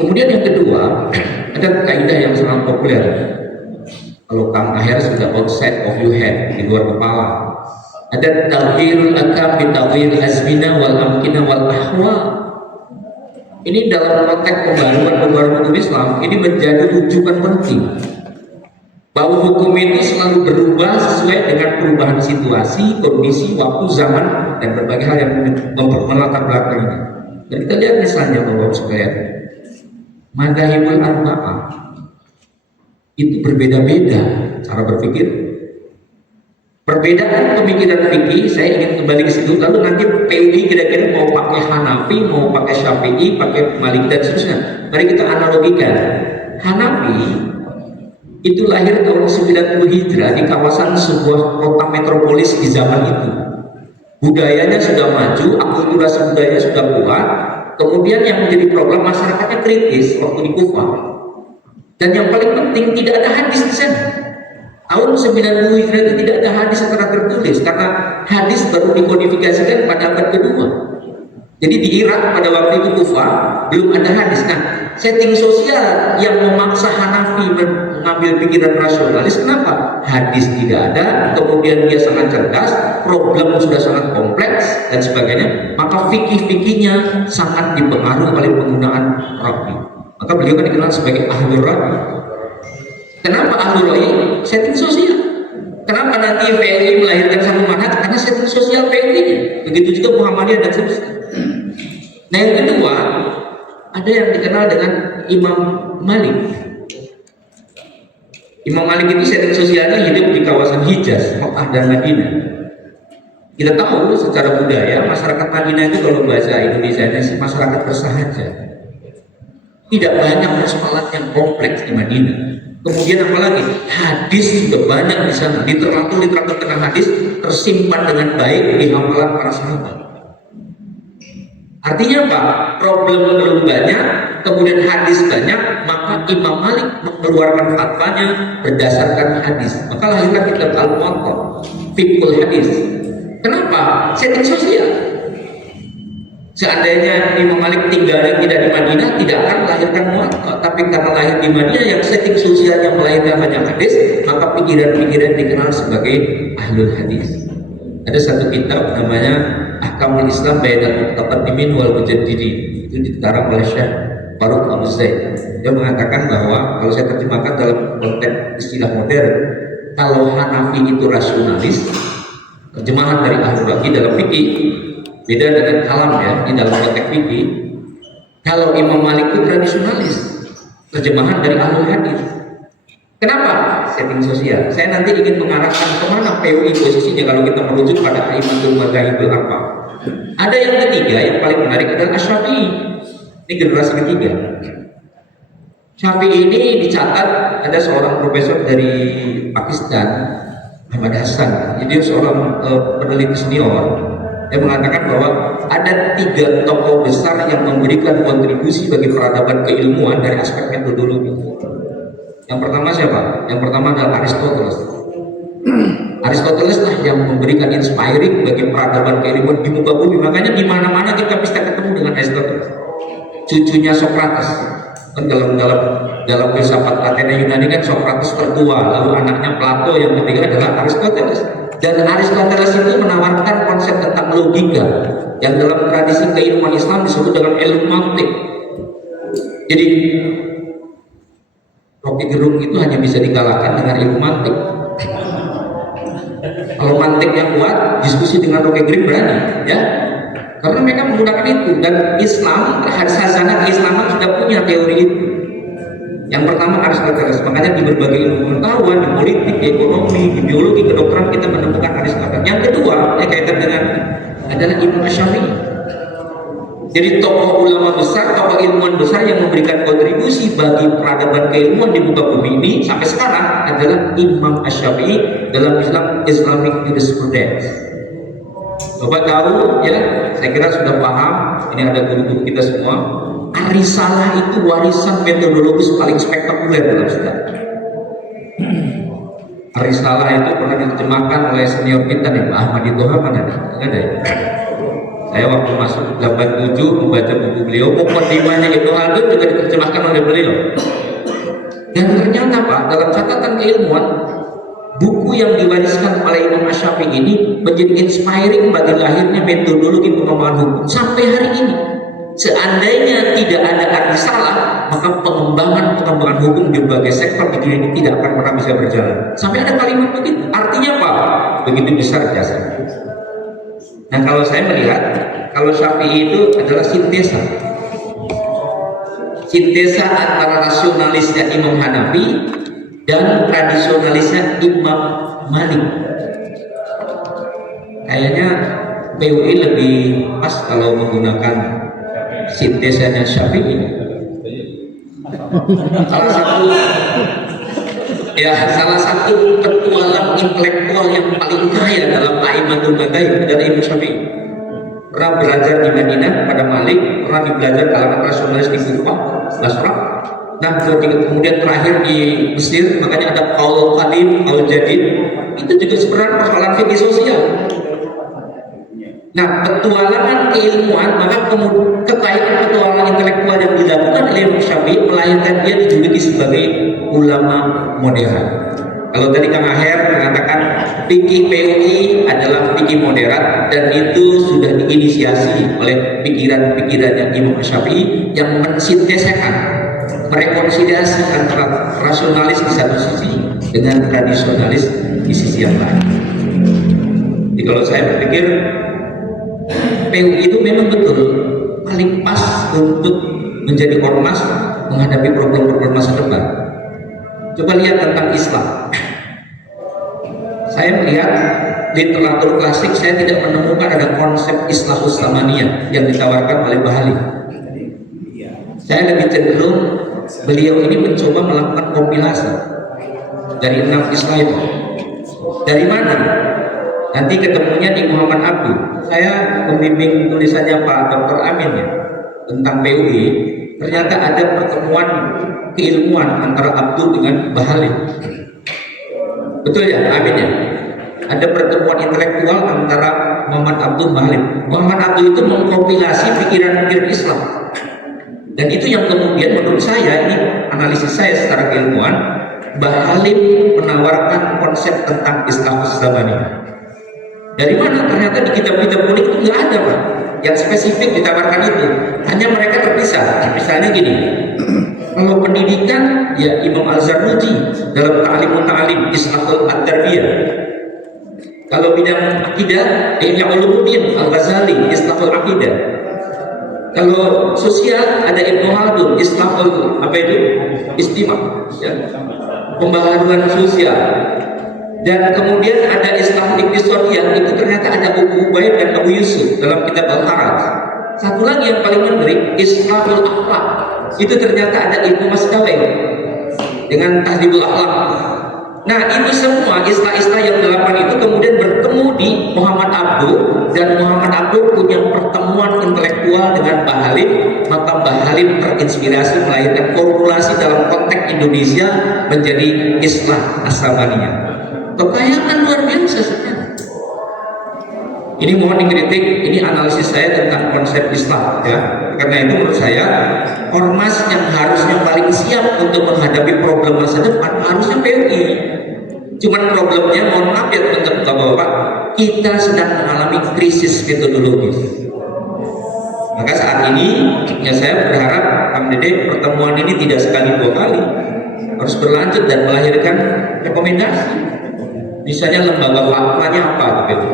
Kemudian yang kedua, ada kaidah yang sangat populer. Kalau Kang Aher sudah outside of your head, di luar kepala. Ada taghyirul akam bi taghyir azmina wal amkina wal ahwa. Ini dalam konteks pembaruan hukum Islam, ini menjadi rujukan penting. Bahwa hukum itu selalu berubah sesuai dengan perubahan situasi, kondisi, waktu, zaman, dan berbagai hal yang melatar belakangnya. Dan kita lihat misalnya bahwa sekalian, Madahibul Arba'ah itu berbeda-beda cara berpikir. Perbedaan pemikiran fikih, saya ingin kembali ke situ. Lalu nanti PUI kira-kira mau pakai Hanafi, mau pakai Syafi'i, pakai Maliki dan seterusnya. Mari kita analogikan. Hanafi itu lahir tahun 90 Hijrah di kawasan sebuah kota metropolis di zaman itu. Budayanya sudah maju, akulturasi budayanya sudah kuat. Kemudian yang menjadi problem, masyarakatnya kritis waktu di Kufah. Dan yang paling penting, tidak ada hadis di sana. Tahun 90 Hijrah itu tidak ada hadis secara tertulis, karena hadis baru dikodifikasikan pada abad kedua. Jadi di Irak pada waktu itu Kufah belum ada hadis. Nah, setting sosial yang memaksa Hanafi mengambil pikiran rasionalis, kenapa? Hadis tidak ada, kemudian dia sangat cerdas, problem sudah sangat kompleks dan sebagainya, maka fikih-fikihnya sangat dipengaruhi oleh penggunaan rawi. Maka beliau kan dikenal sebagai ahlul rawi. Kenapa ahlul rawi? Setting sosial. Kenapa nanti PUI melahirkan satu manhaj? Karena setting sosial PUI. Begitu juga Muhammadiyah dan seterusnya. Nah, yang kedua, ada yang dikenal dengan Imam Malik. Imam Malik itu setting sosialnya hidup di kawasan Hijaz. Makkah dan Madinah. Kita tahu secara budaya masyarakat Madinah itu kalau bahasa Indonesianya sih masyarakat bersahaja. Tidak banyak persoalan yang kompleks di Madinah. Kemudian apalagi hadis juga banyak di sana. Literatur tentang hadis tersimpan dengan baik di hafalan para sahabat. Artinya apa? Problem belum banyak, kemudian hadis banyak, maka Imam Malik mengeluarkan fatwanya berdasarkan hadis. Maka lahirlah kitab Al-Muwatta, Fiqhul Hadis. Kenapa? Setting sosial. Seandainya Imam Malik tinggalnya tidak di Madinah, tidak akan melahirkan Muwatta. Tapi karena lahir di Madinah yang setting sosialnya melahirkan banyak hadis, maka pikiran-pikiran dikenal sebagai ahlul hadis. Ada satu kitab namanya Ahkamul Islam Bainal Mutaqaddimin wal Mujaddidin. Itu dikarang oleh Syekh Faruq Abu Zaid. Dia mengatakan bahwa kalau saya terjemahkan dalam konteks istilah modern, kalau Hanafi itu rasionalis, terjemahan dari Ahlul Baqi dalam fikih, beda dengan kalam ya di dalam konteks fikih. Kalau Imam Malik itu tradisionalis, terjemahan dari Ahlul Hadis. Kenapa? Setting sosial. Saya nanti ingin mengarahkan kemana PUI posisinya kalau kita merujuk pada Aimatul Madzhabul Arba. Ada yang ketiga yang paling menarik adalah Asy-Syafi'i. Ini generasi ketiga. Syafi'i ini dicatat ada seorang profesor dari Pakistan, Ahmad Hasan. Jadi seorang peneliti senior. Dia mengatakan bahwa ada 3 tokoh besar yang memberikan kontribusi bagi peradaban keilmuan dari aspek metodologi. Yang pertama siapa? Yang pertama adalah Aristoteles. Aristoteles lah yang memberikan inspiring bagi peradaban keilmuan di muka bumi. Makanya di mana-mana kita bisa ketemu dengan Aristoteles. Cucunya Socrates. Kan dalam filsafat Athena Yunani kan Socrates tertua, lalu anaknya Plato yang ketiga adalah Aristoteles. Dan Aristoteles itu menawarkan konsep tentang logika yang dalam tradisi keilmuan Islam disebut dengan ilmu mantik. Jadi Rocky Gerung itu hanya bisa dikalahkan dengan ilmu mantik. Kalau mantiknya kuat, diskusi dengan Rocky Gerung berani, ya. Karena mereka menggunakan itu, dan Islam, khazanah keislaman sudah punya teori itu. Yang pertama Aristoteles, makanya di berbagai ilmu pengetahuan, di politik, di ekonomi, di biologi, kedokteran kita menemukan Aristoteles. Yang kedua, yang kaitan dengan adalah Imam Asy-Syafi'i. Jadi tokoh ulama besar, tokoh ilmuwan besar yang memberikan kontribusi bagi peradaban keilmuan di muka bumi ini sampai sekarang adalah Imam Asy-Syafi'i dalam Islamic Jurisprudence. Coba tahu ya, saya kira sudah paham. Ini ada guru-guru kita semua. Ar-Risalah itu warisan metodologis paling spektakuler dalam sejarah. Ar-Risalah itu pernah diterjemahkan oleh senior kita nih, Pak Ahmad Itoha, mana ada ya? Saya waktu masuk 87 membaca buku beliau, mukadimahnya Ibnu Khaldun juga diterjemahkan oleh beliau. Dan ternyata Pak, dalam catatan keilmuan, buku yang diwariskan oleh Imam Asy-Syafi'i ini menjadi inspiring bagi lahirnya metodologi pengembangan hukum sampai hari ini. Seandainya tidak ada Ar-Risalah, maka pengembangan hukum di berbagai sektor di dunia ini tidak akan pernah bisa berjalan. Sampai ada kalimat begitu. Artinya apa? Begitu besar jasa. Nah, kalau saya melihat, kalau Syafi'i itu adalah sintesa antara rasionalisnya Imam Hanafi dan tradisionalisnya Imam Malik. Kayaknya PUI lebih pas kalau menggunakan sintesanya Syafi'i. Salah satu petualang intelektual yang paling kaya dalam Aimatul Madzhab adalah Imam Syafi'i. Pernah belajar di Madinah pada Malik, pernah belajar kalangan rasionalis di Kufah, Basrah. Nah, kemudian terakhir di Mesir, makanya ada qaul qadim, qaul jadid. Itu juga sebenarnya persoalan fikih sosial. Nah, petualangan keilmuan, maka kekayaan petualangan intelektual yang dilakukan oleh Imam Syafi'i melahirkan dia dijuluki sebagai ulama modern. Kalau tadi Kang Aher mengatakan fikih PUI adalah fikih moderat, dan itu sudah diinisiasi oleh pikiran-pikirannya Imam Syafi'i yang mensintesakan, merekonsiliasi antara rasionalis di satu sisi dengan tradisionalis di sisi yang lain. Jadi kalau saya berpikir PUI itu memang betul paling pas untuk menjadi ormas menghadapi problem-problem masa depan. Coba lihat tentang Islam. Saya melihat literatur klasik, saya tidak menemukan ada konsep Islahus Zamaniyah yang ditawarkan oleh Bahali. Saya lebih cenderung beliau ini mencoba melakukan kompilasi dari 6 istilah itu. Dari mana? Nanti ketemunya di Muhammad Abduh. Saya membimbing tulisannya Pak Dr. Amin ya, tentang PUI. Ternyata ada pertemuan keilmuan antara Abduh dengan Bahali. Betul ya, Amin ya? Ada pertemuan intelektual antara Muhammad Abduh dan Bahali. Muhammad Abduh itu mengkompilasi pikiran-pikiran Islam. Dan itu yang kemudian menurut saya, ini analisis saya secara keilmuan, Bahali menawarkan konsep tentang Islahus Zamaniyah. Dari mana? Ternyata di kitab-kitab kuning itu nggak ada Pak yang spesifik ditawarkan itu. Hanya mereka terpisah. Misalnya gini, kalau pendidikan ya Imam Al-Zarnuji dalam Ta'limun Ta'lim Islahul Ad-Darbiyah. Kalau bidang akidah Ihya Ulumuddin Al-Ghazali Islahul Aqidah. Kalau sosial ada Ibnu Khaldun Islahul apa itu? Istimah ya. Pembaharuan sosial. Dan kemudian ada Islam Iqtisadiyah, itu ternyata ada Abu Ubaid dan Abu Yusuf dalam kitab Al-Haraj. Satu lagi yang paling menarik, Islahul Akhlaq, itu ternyata ada Ibnu Masdawi dengan Tahdhibul Akhlaq. Nah itu semua istilah-istilah yang 8 itu kemudian bertemu di Muhammad Abduh, dan Muhammad Abduh punya pertemuan intelektual dengan Bahali, maka Bahali terinspirasi melahirkan formulasi dalam konteks Indonesia menjadi Islah As-Zamaniyah. Kekayaan luar biasa sebenarnya. Ini mohon dikritik, ini analisis saya tentang konsep Islam ya. Karena itu menurut saya ormas yang harusnya paling siap untuk menghadapi problem masa depan harusnya PUI. Cuman problemnya, mohon maaf ya teman-teman Bapak, kita sedang mengalami krisis metodologis. Maka saat ini ya saya berharap Kang Dede pertemuan ini tidak sekali 2 kali, harus berlanjut dan melahirkan rekomendasi. Misalnya lembaga fatwanya apa gitu.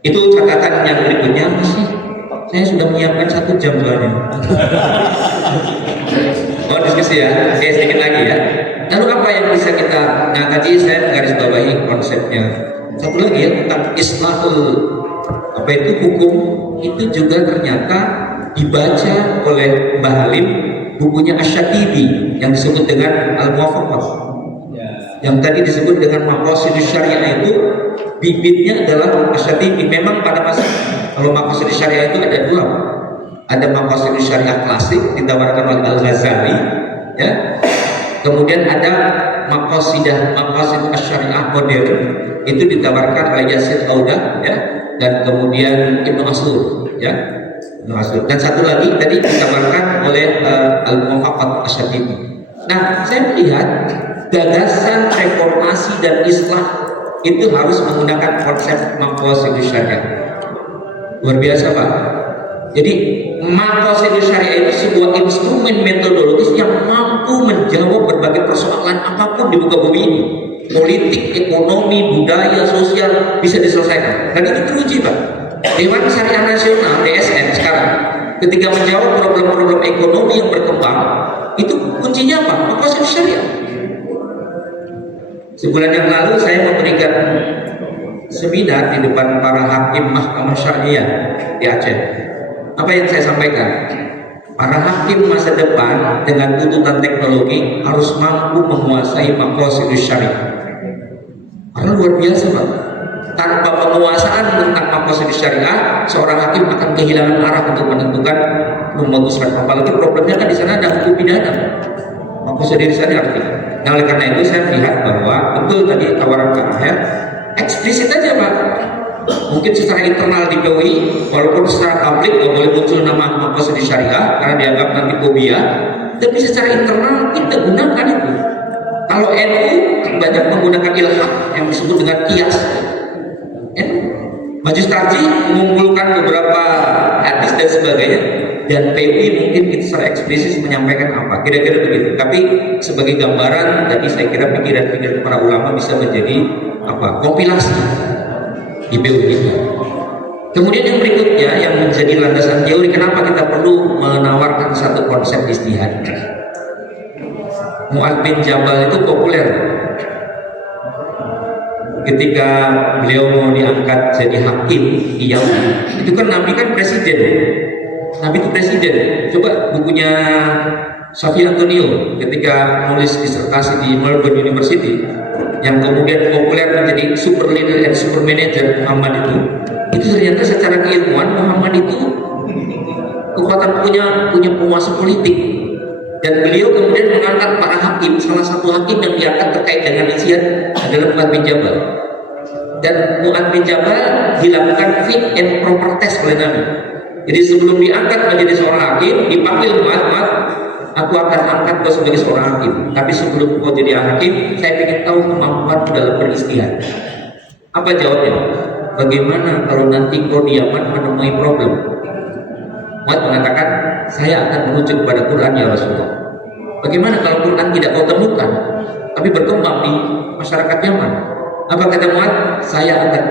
Itu catatan yang berikutnya masih saya sudah menyiapkan 1 jam soalnya. Oh diskusi ya, saya sedikit lagi ya. Lalu apa yang bisa kita, nah tadi saya menggarisbawahi konsepnya. Satu lagi ya tentang Islahul apa itu hukum, itu juga ternyata dibaca oleh Mbah Halim bukunya Asy-Syatibi yang disebut dengan Al-Muwafaqah. Yang tadi disebut dengan Maqasidus Syariah itu bibitnya adalah Asy-Syatibi. Memang pada masa kalau Maqasidus Syariah itu ada 2. Ada Maqasidus Syariah klasik ditawarkan oleh Al-Ghazali ya. Kemudian ada Maqasid Asy-Syariah modern itu ditawarkan oleh Yazid Audah ya, dan kemudian Ibnu Ashur ya. Ibnu Ashur. Dan satu lagi tadi ditawarkan oleh Al-Muwafaqah Asy-Syatibi. Nah, saya melihat gagasan reformasi dan islah itu harus menggunakan konsep Maqasidus Syariah. Luar biasa Pak. Jadi Maqasidus Syariah itu sebuah instrumen metodologis yang mampu menjawab berbagai persoalan apapun di muka bumi ini. Politik, ekonomi, budaya, sosial bisa diselesaikan. Dan itu teruji Pak. Dewan Syariah Nasional DSN sekarang ketika menjawab problem-problem ekonomi yang berkembang, itu kuncinya apa? Maqasidus Syariah. Sebulan yang lalu saya memberikan seminar di depan para hakim Mahkamah Syariah di Aceh. Apa yang saya sampaikan? Para hakim masa depan dengan tuntutan teknologi harus mampu menguasai Maqasidus Syariah. Karena luar biasa Pak. Tanpa penguasaan tentang Maqasidus Syariah, seorang hakim akan kehilangan arah untuk menentukan memutuskan. Apalagi problemnya kan di sana ada hukum pidana. Maqasidus Syariah artinya. Nah oleh karena itu saya melihat bahwa betul tadi tawaran Pak Aher eksplisit aja Pak. Mungkin secara internal di PUI, walaupun secara publik nggak boleh muncul nama Maqasidus Syariah karena dianggap nanti fobia, tapi secara internal kita gunakan itu. Kalau NU banyak menggunakan ilham yang disebut dengan kias. Majelis Tarjih mengumpulkan beberapa hadis dan sebagainya. Dan PUI mungkin itu secara eksplisit menyampaikan apa, kira-kira begitu. Tapi sebagai gambaran, tadi saya kira pikiran-pikiran para ulama bisa menjadi apa, kompilasi di PUI kita. Kemudian yang berikutnya yang menjadi landasan teori, kenapa kita perlu menawarkan satu konsep ijtihad. Mu'adz bin Jabal itu populer. ketika beliau mau diangkat jadi hakim di Yaman, itu kan Nabi kan presiden, Nabi itu presiden. Coba bukunya Safi Antonio ketika nulis disertasi di Melbourne University yang kemudian populer menjadi super leader and super manager Muhammad itu ternyata secara keilmuan Muhammad itu kekuatan punya penguasa politik, dan beliau kemudian mengangkat para hakim. Salah satu hakim yang diangkat terkait dengan isian adalah Mu'adz bin Jabal, dan Mu'adz bin Jabal dilakukan fit and proper test oleh Nabi. Jadi sebelum diangkat menjadi seorang hakim dipanggil Mu'adz, aku akan angkat kau sebagai seorang hakim, tapi sebelum kau jadi hakim saya ingin tahu kemampuan dalam beristihad. Apa jawabnya? Bagaimana kalau nanti kau di Yaman menemui problem? Mu'adz mengatakan, saya akan merujuk kepada Quran ya Rasulullah. Bagaimana kalau Quran tidak kau temukan tapi berkembang di masyarakat Yaman? Apa kata Mu'adz? Saya akan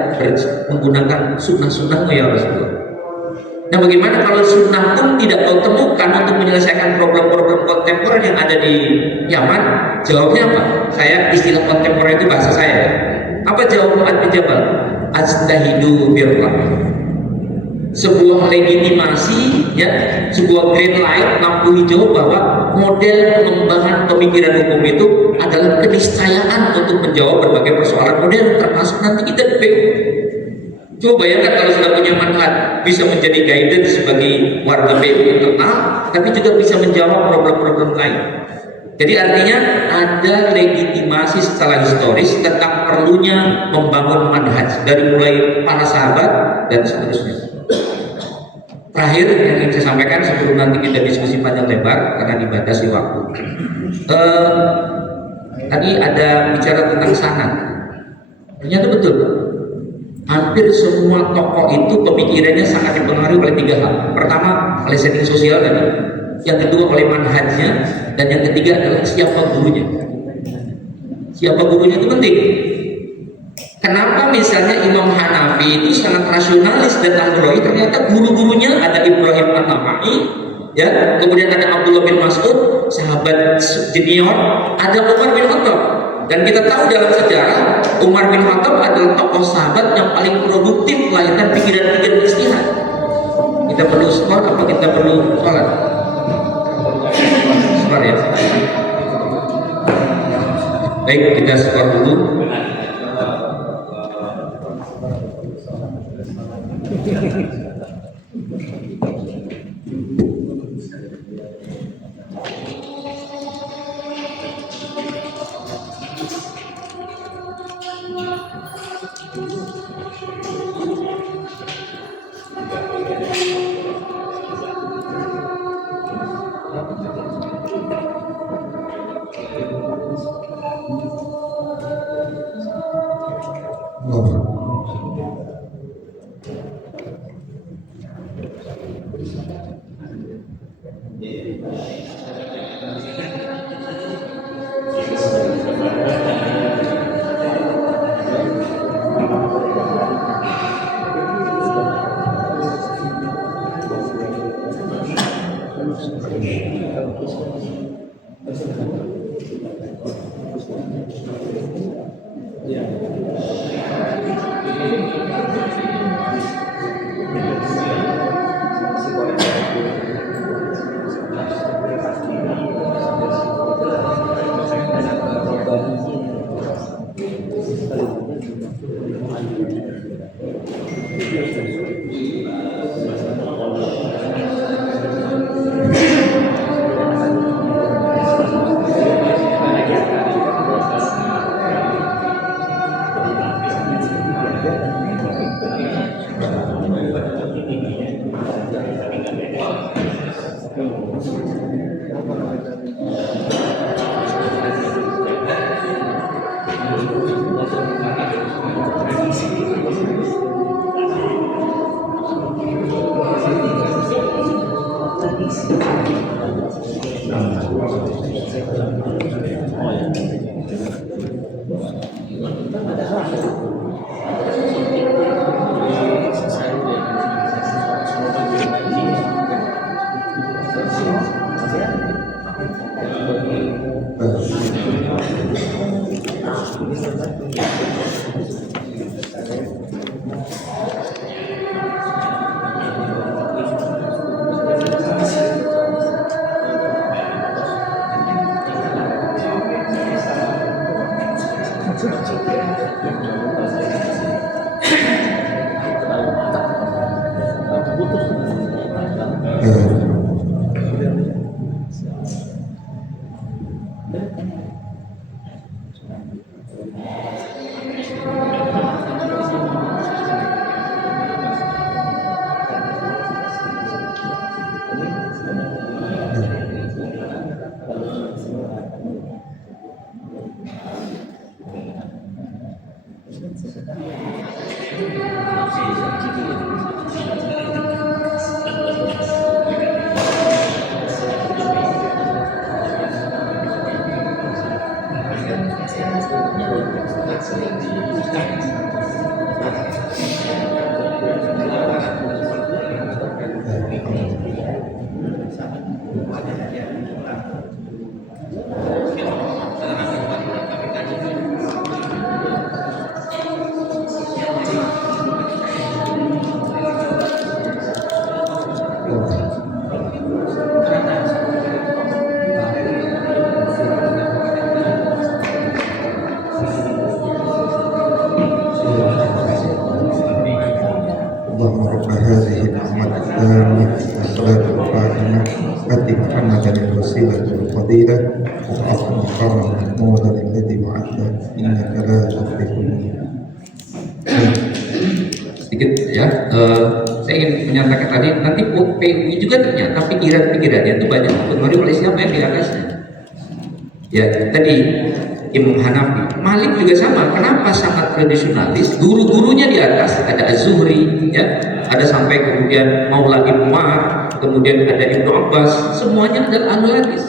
menggunakan sunnah-sunnahmu ya Rasulullah. Nah, bagaimana kalau sunnah pun tidak kau temukan untuk menyelesaikan problem-problem kontemporer yang ada di Yaman? Jawabnya apa? Saya istilah kontemporer itu bahasa saya. Apa jawab Mu'adz bin Jabal? Ajtahidu birrah. Sebuah legitimasi, ya, sebuah green light, lampu hijau bahwa model pengembangan pemikiran hukum itu adalah keniscayaan untuk menjawab berbagai persoalan modern, termasuk nanti kita di PU. Coba bayangkan kalau sudah punya manhaj, bisa menjadi guidance sebagai warga PU internal, tapi juga bisa menjawab problem-problem lain. Jadi artinya ada legitimasi secara historis tentang perlunya membangun manhaj dari mulai para sahabat dan seterusnya. Terakhir yang ingin saya sampaikan sebelum nanti kita diskusi panjang lebar karena dibatasi waktu. Tadi ada bicara tentang sanad. Ternyata betul, hampir semua tokoh itu pemikirannya sangat dipengaruhi oleh 3 hal. Pertama, oleh setting sosial tadi. Yang kedua, oleh manhajnya. Dan yang ketiga adalah siapa gurunya. Siapa gurunya itu penting. Kenapa misalnya Imam Hanafi itu sangat rasionalis dan nahrawi, ternyata guru-gurunya ada Ibrahim An-Nakhai, ya, kemudian ada Abdullah bin Mas'ud, sahabat junior, ada Umar bin Khattab. Dan kita tahu dalam sejarah Umar bin Khattab adalah tokoh sahabat yang paling produktif melahirkan pikiran-pikiran istihad. Kita perlu skor apa kita perlu sholat? Skor ya. Baik, kita skor dulu. Allahumma rabba hadhihi al-ni'mat al-tamah was-salatu al-qa'imah ati Muhammadan al-wasilah wal-fadilah wa a'ti maqaman mahmudan alladhi wa'adta innaka la tukhlifu sedikit ya, saya ingin menyatakan tadi nanti PUI juga ternyata pikiran-pikirannya itu banyak dipengaruhi oleh siapa yang di atasnya. Ya tadi Imam Hanafi, Malik juga sama. Kenapa sangat tradisionalis? Guru-gurunya di atas ada Az-Zuhri, ya, ada sampai kemudian Maula Ibn Umar, kemudian ada Ibnu Abbas, semuanya adalah ahli hadis.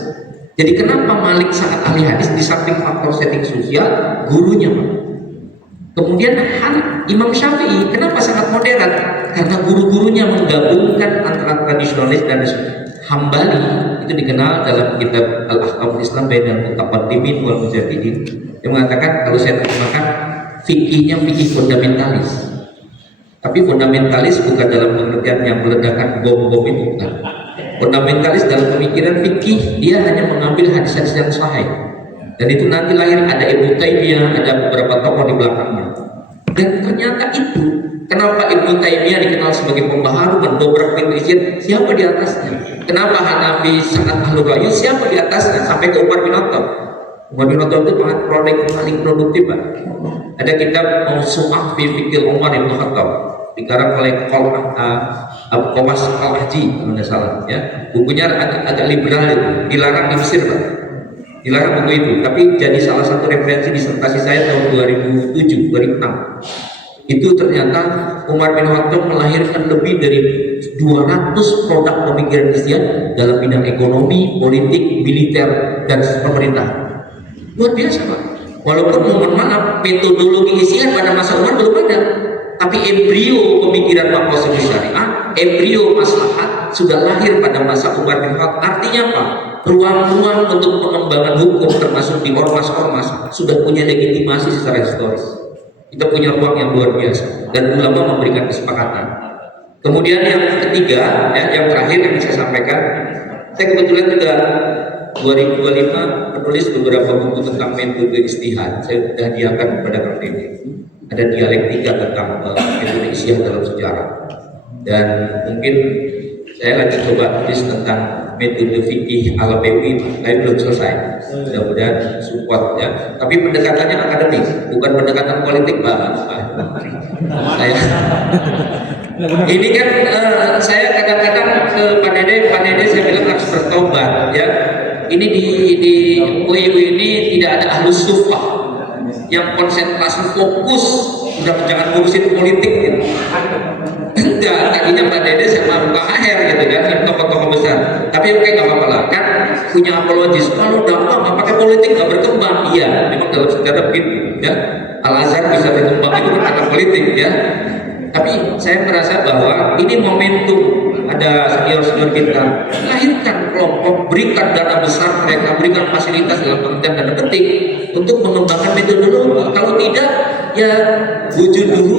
Jadi kenapa Malik sangat ahli hadis di samping faktor setting sosial, gurunya Pak. Kemudian Imam Syafi'i kenapa sangat modern? Karena guru-gurunya menggabungkan antara tradisionalis dan Hambali. Itu dikenal dalam kitab Al-Ahkam Islam Bainal Mutaqaddimin wal Mujaddidin yang mengatakan, kalau saya terjemahkan, fikihnya fikih fundamentalis. Tapi fundamentalis bukan dalam pengertian yang meledakan bom-bom itu, bukan. Fundamentalis dalam pemikiran fikih, dia hanya mengambil hadis-hadis yang sahih. Dan itu nanti lahir ada Ibnu Taimiyah, ada beberapa tokoh di belakangnya. Dan ternyata itu, kenapa Ibnu Taimiyah dikenal sebagai pembaharu, mendobrak pintu izin, siapa di atasnya? Kenapa Hanafi sangat ahlul rayu, siapa di atasnya? Sampai ke Umar bin Khattab. Umar bin Khattab itu paling produktif, Pak. Ada kitab Mawsu'ah fi Fiqhil Umar bin Khattab, dikarang oleh Qomas Al-Haji, kalau tidak salah, ya. Bukunya agak liberal itu, dilarang di Mesir, Pak. Dilarang buku itu, tapi jadi salah satu referensi disertasi saya tahun 2007, 2006. Itu ternyata Umar bin Khattab melahirkan lebih dari 200 produk pemikiran Islam dalam bidang ekonomi, politik, militer, dan pemerintah. Luar biasa, Pak. Walaupun mohon maaf, metodologi Islam pada masa Umar belum ada, tapi embrio pemikiran maqasid syariah, embrio maslahat sudah lahir pada masa Umar bin Khattab. Artinya apa? Ruang-ruang untuk pengembangan hukum termasuk di ormas-ormas sudah punya legitimasi secara historis. Kita punya ruang yang luar biasa dan ulama memberikan kesepakatan. Kemudian yang ketiga, ya, yang terakhir yang saya sampaikan, saya kebetulan juga 2025 menulis beberapa buku tentang metode istihad. Saya sudah hadiahkan kepada Kang Dede. Ada dialektika tentang metode istihad dalam sejarah. Dan mungkin saya lagi coba tulis tentang metode fikih ala PUI, tapi belum selesai. Mudah-mudahan support, ya. Tapi pendekatannya akademik, bukan pendekatan politik, Pak. Ini kan saya kadang-kadang ke Pak Dede saya bilang harus bertobat, ya. Ini di PUI ini tidak ada ahlus sufah yang konsentrasi fokus, udah jangan ngurusin politik gitu. Enggak, tadinya Pak Dede sama Pak Aher gitu kan, tokoh-tokoh besar. Tapi oke, nggak apa-apa lah, kan punya apologis. Kalau dakwah nggak pakai politik nggak berkembang. Iya, memang dalam sejarah begitu, ya. Al-Azhar bisa berkembang itu karena politik, ya. Tapi saya merasa bahwa ini momentum, ada senior-senior kita, lahirkan kelompok, berikan dana besar mereka, berikan fasilitas dalam pengertian dana penting untuk mengembangkan metodologi. Kalau tidak, ya wujud dulu.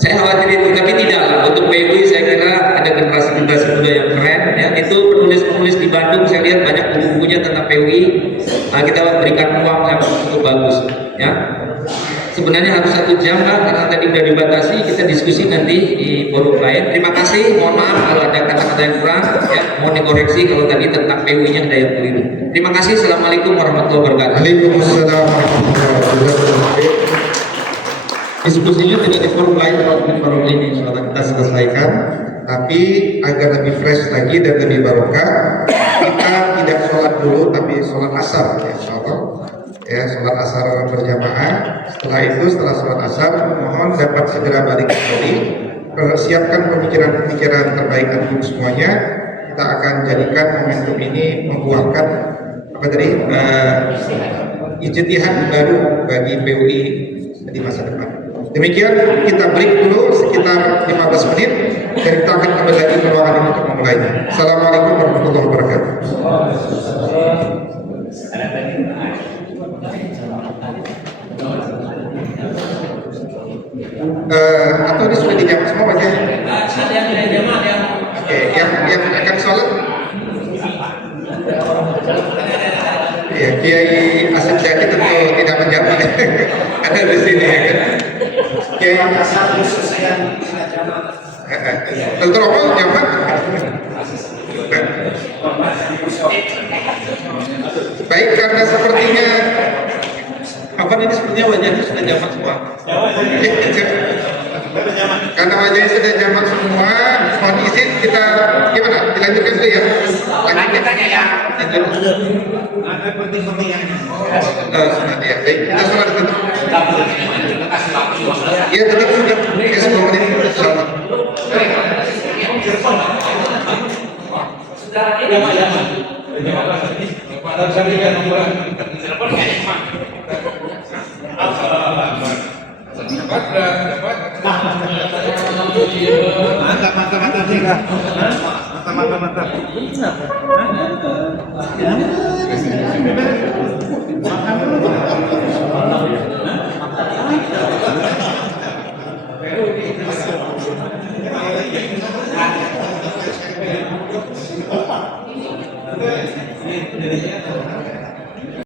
Saya khawatir itu, tapi tidak lah. Untuk PUI saya kira ada generasi-generasi muda yang keren ya. Itu penulis-penulis di Bandung saya lihat banyak buku-bukunya tentang PUI. Nah, kita berikan ruang yang cukup bagus ya. Sebenarnya harus 1 jam lah, karena tadi udah dibatasi. Kita diskusi nanti di forum lain. Terima kasih, mohon maaf kalau ada kata-kata yang kurang ya, mohon dikoreksi kalau tadi tentang PUI-nya ada yang keliru. Terima kasih. Assalamualaikum warahmatullahi wabarakatuh. Waalaikumsalam warahmatullahi wabarakatuh. Diskusinya tidak di forum lain, kalau di forum ini insya Allah kita selesaikan. Tapi agar lebih fresh lagi dan lebih barokah, kita tidak sholat dulu, tapi sholat asar ya, insya Allah. Ya, sholat asar berjamaah. Setelah itu, setelah sholat asar, mohon dapat segera balik kembali. Siapkan pemikiran-pemikiran terbaik untuk semuanya. Kita akan jadikan momentum ini membuahkan apa tadi ijtihad baru bagi PUI di masa depan. Demikian, kita break dulu sekitar 15 menit dan kita akan kembali lagi ke ruangan ini untuk memulainya. Assalamualaikum warahmatullahi wabarakatuh. Atau ini sudah dijawab semua wajahnya? Oke, yang akan sholat? Ya, Kiai Asep Jadi tentu tidak menjawab. Ada di sini ya kan? Kiai tentu rokok jawab. Baik, karena sepertinya apa ini sepertinya wajahnya sudah jamak semua. Karena wajahnya sudah jamak semua, mohon izin kita gimana? Dilanjutkan dulu ya. Lanjutkan ya. Ada penting-pentingan. Ya, baik. Kita sholat dulu. Ya, tetap sudah. Ya, 10 menit. Insyaallah. Mantap.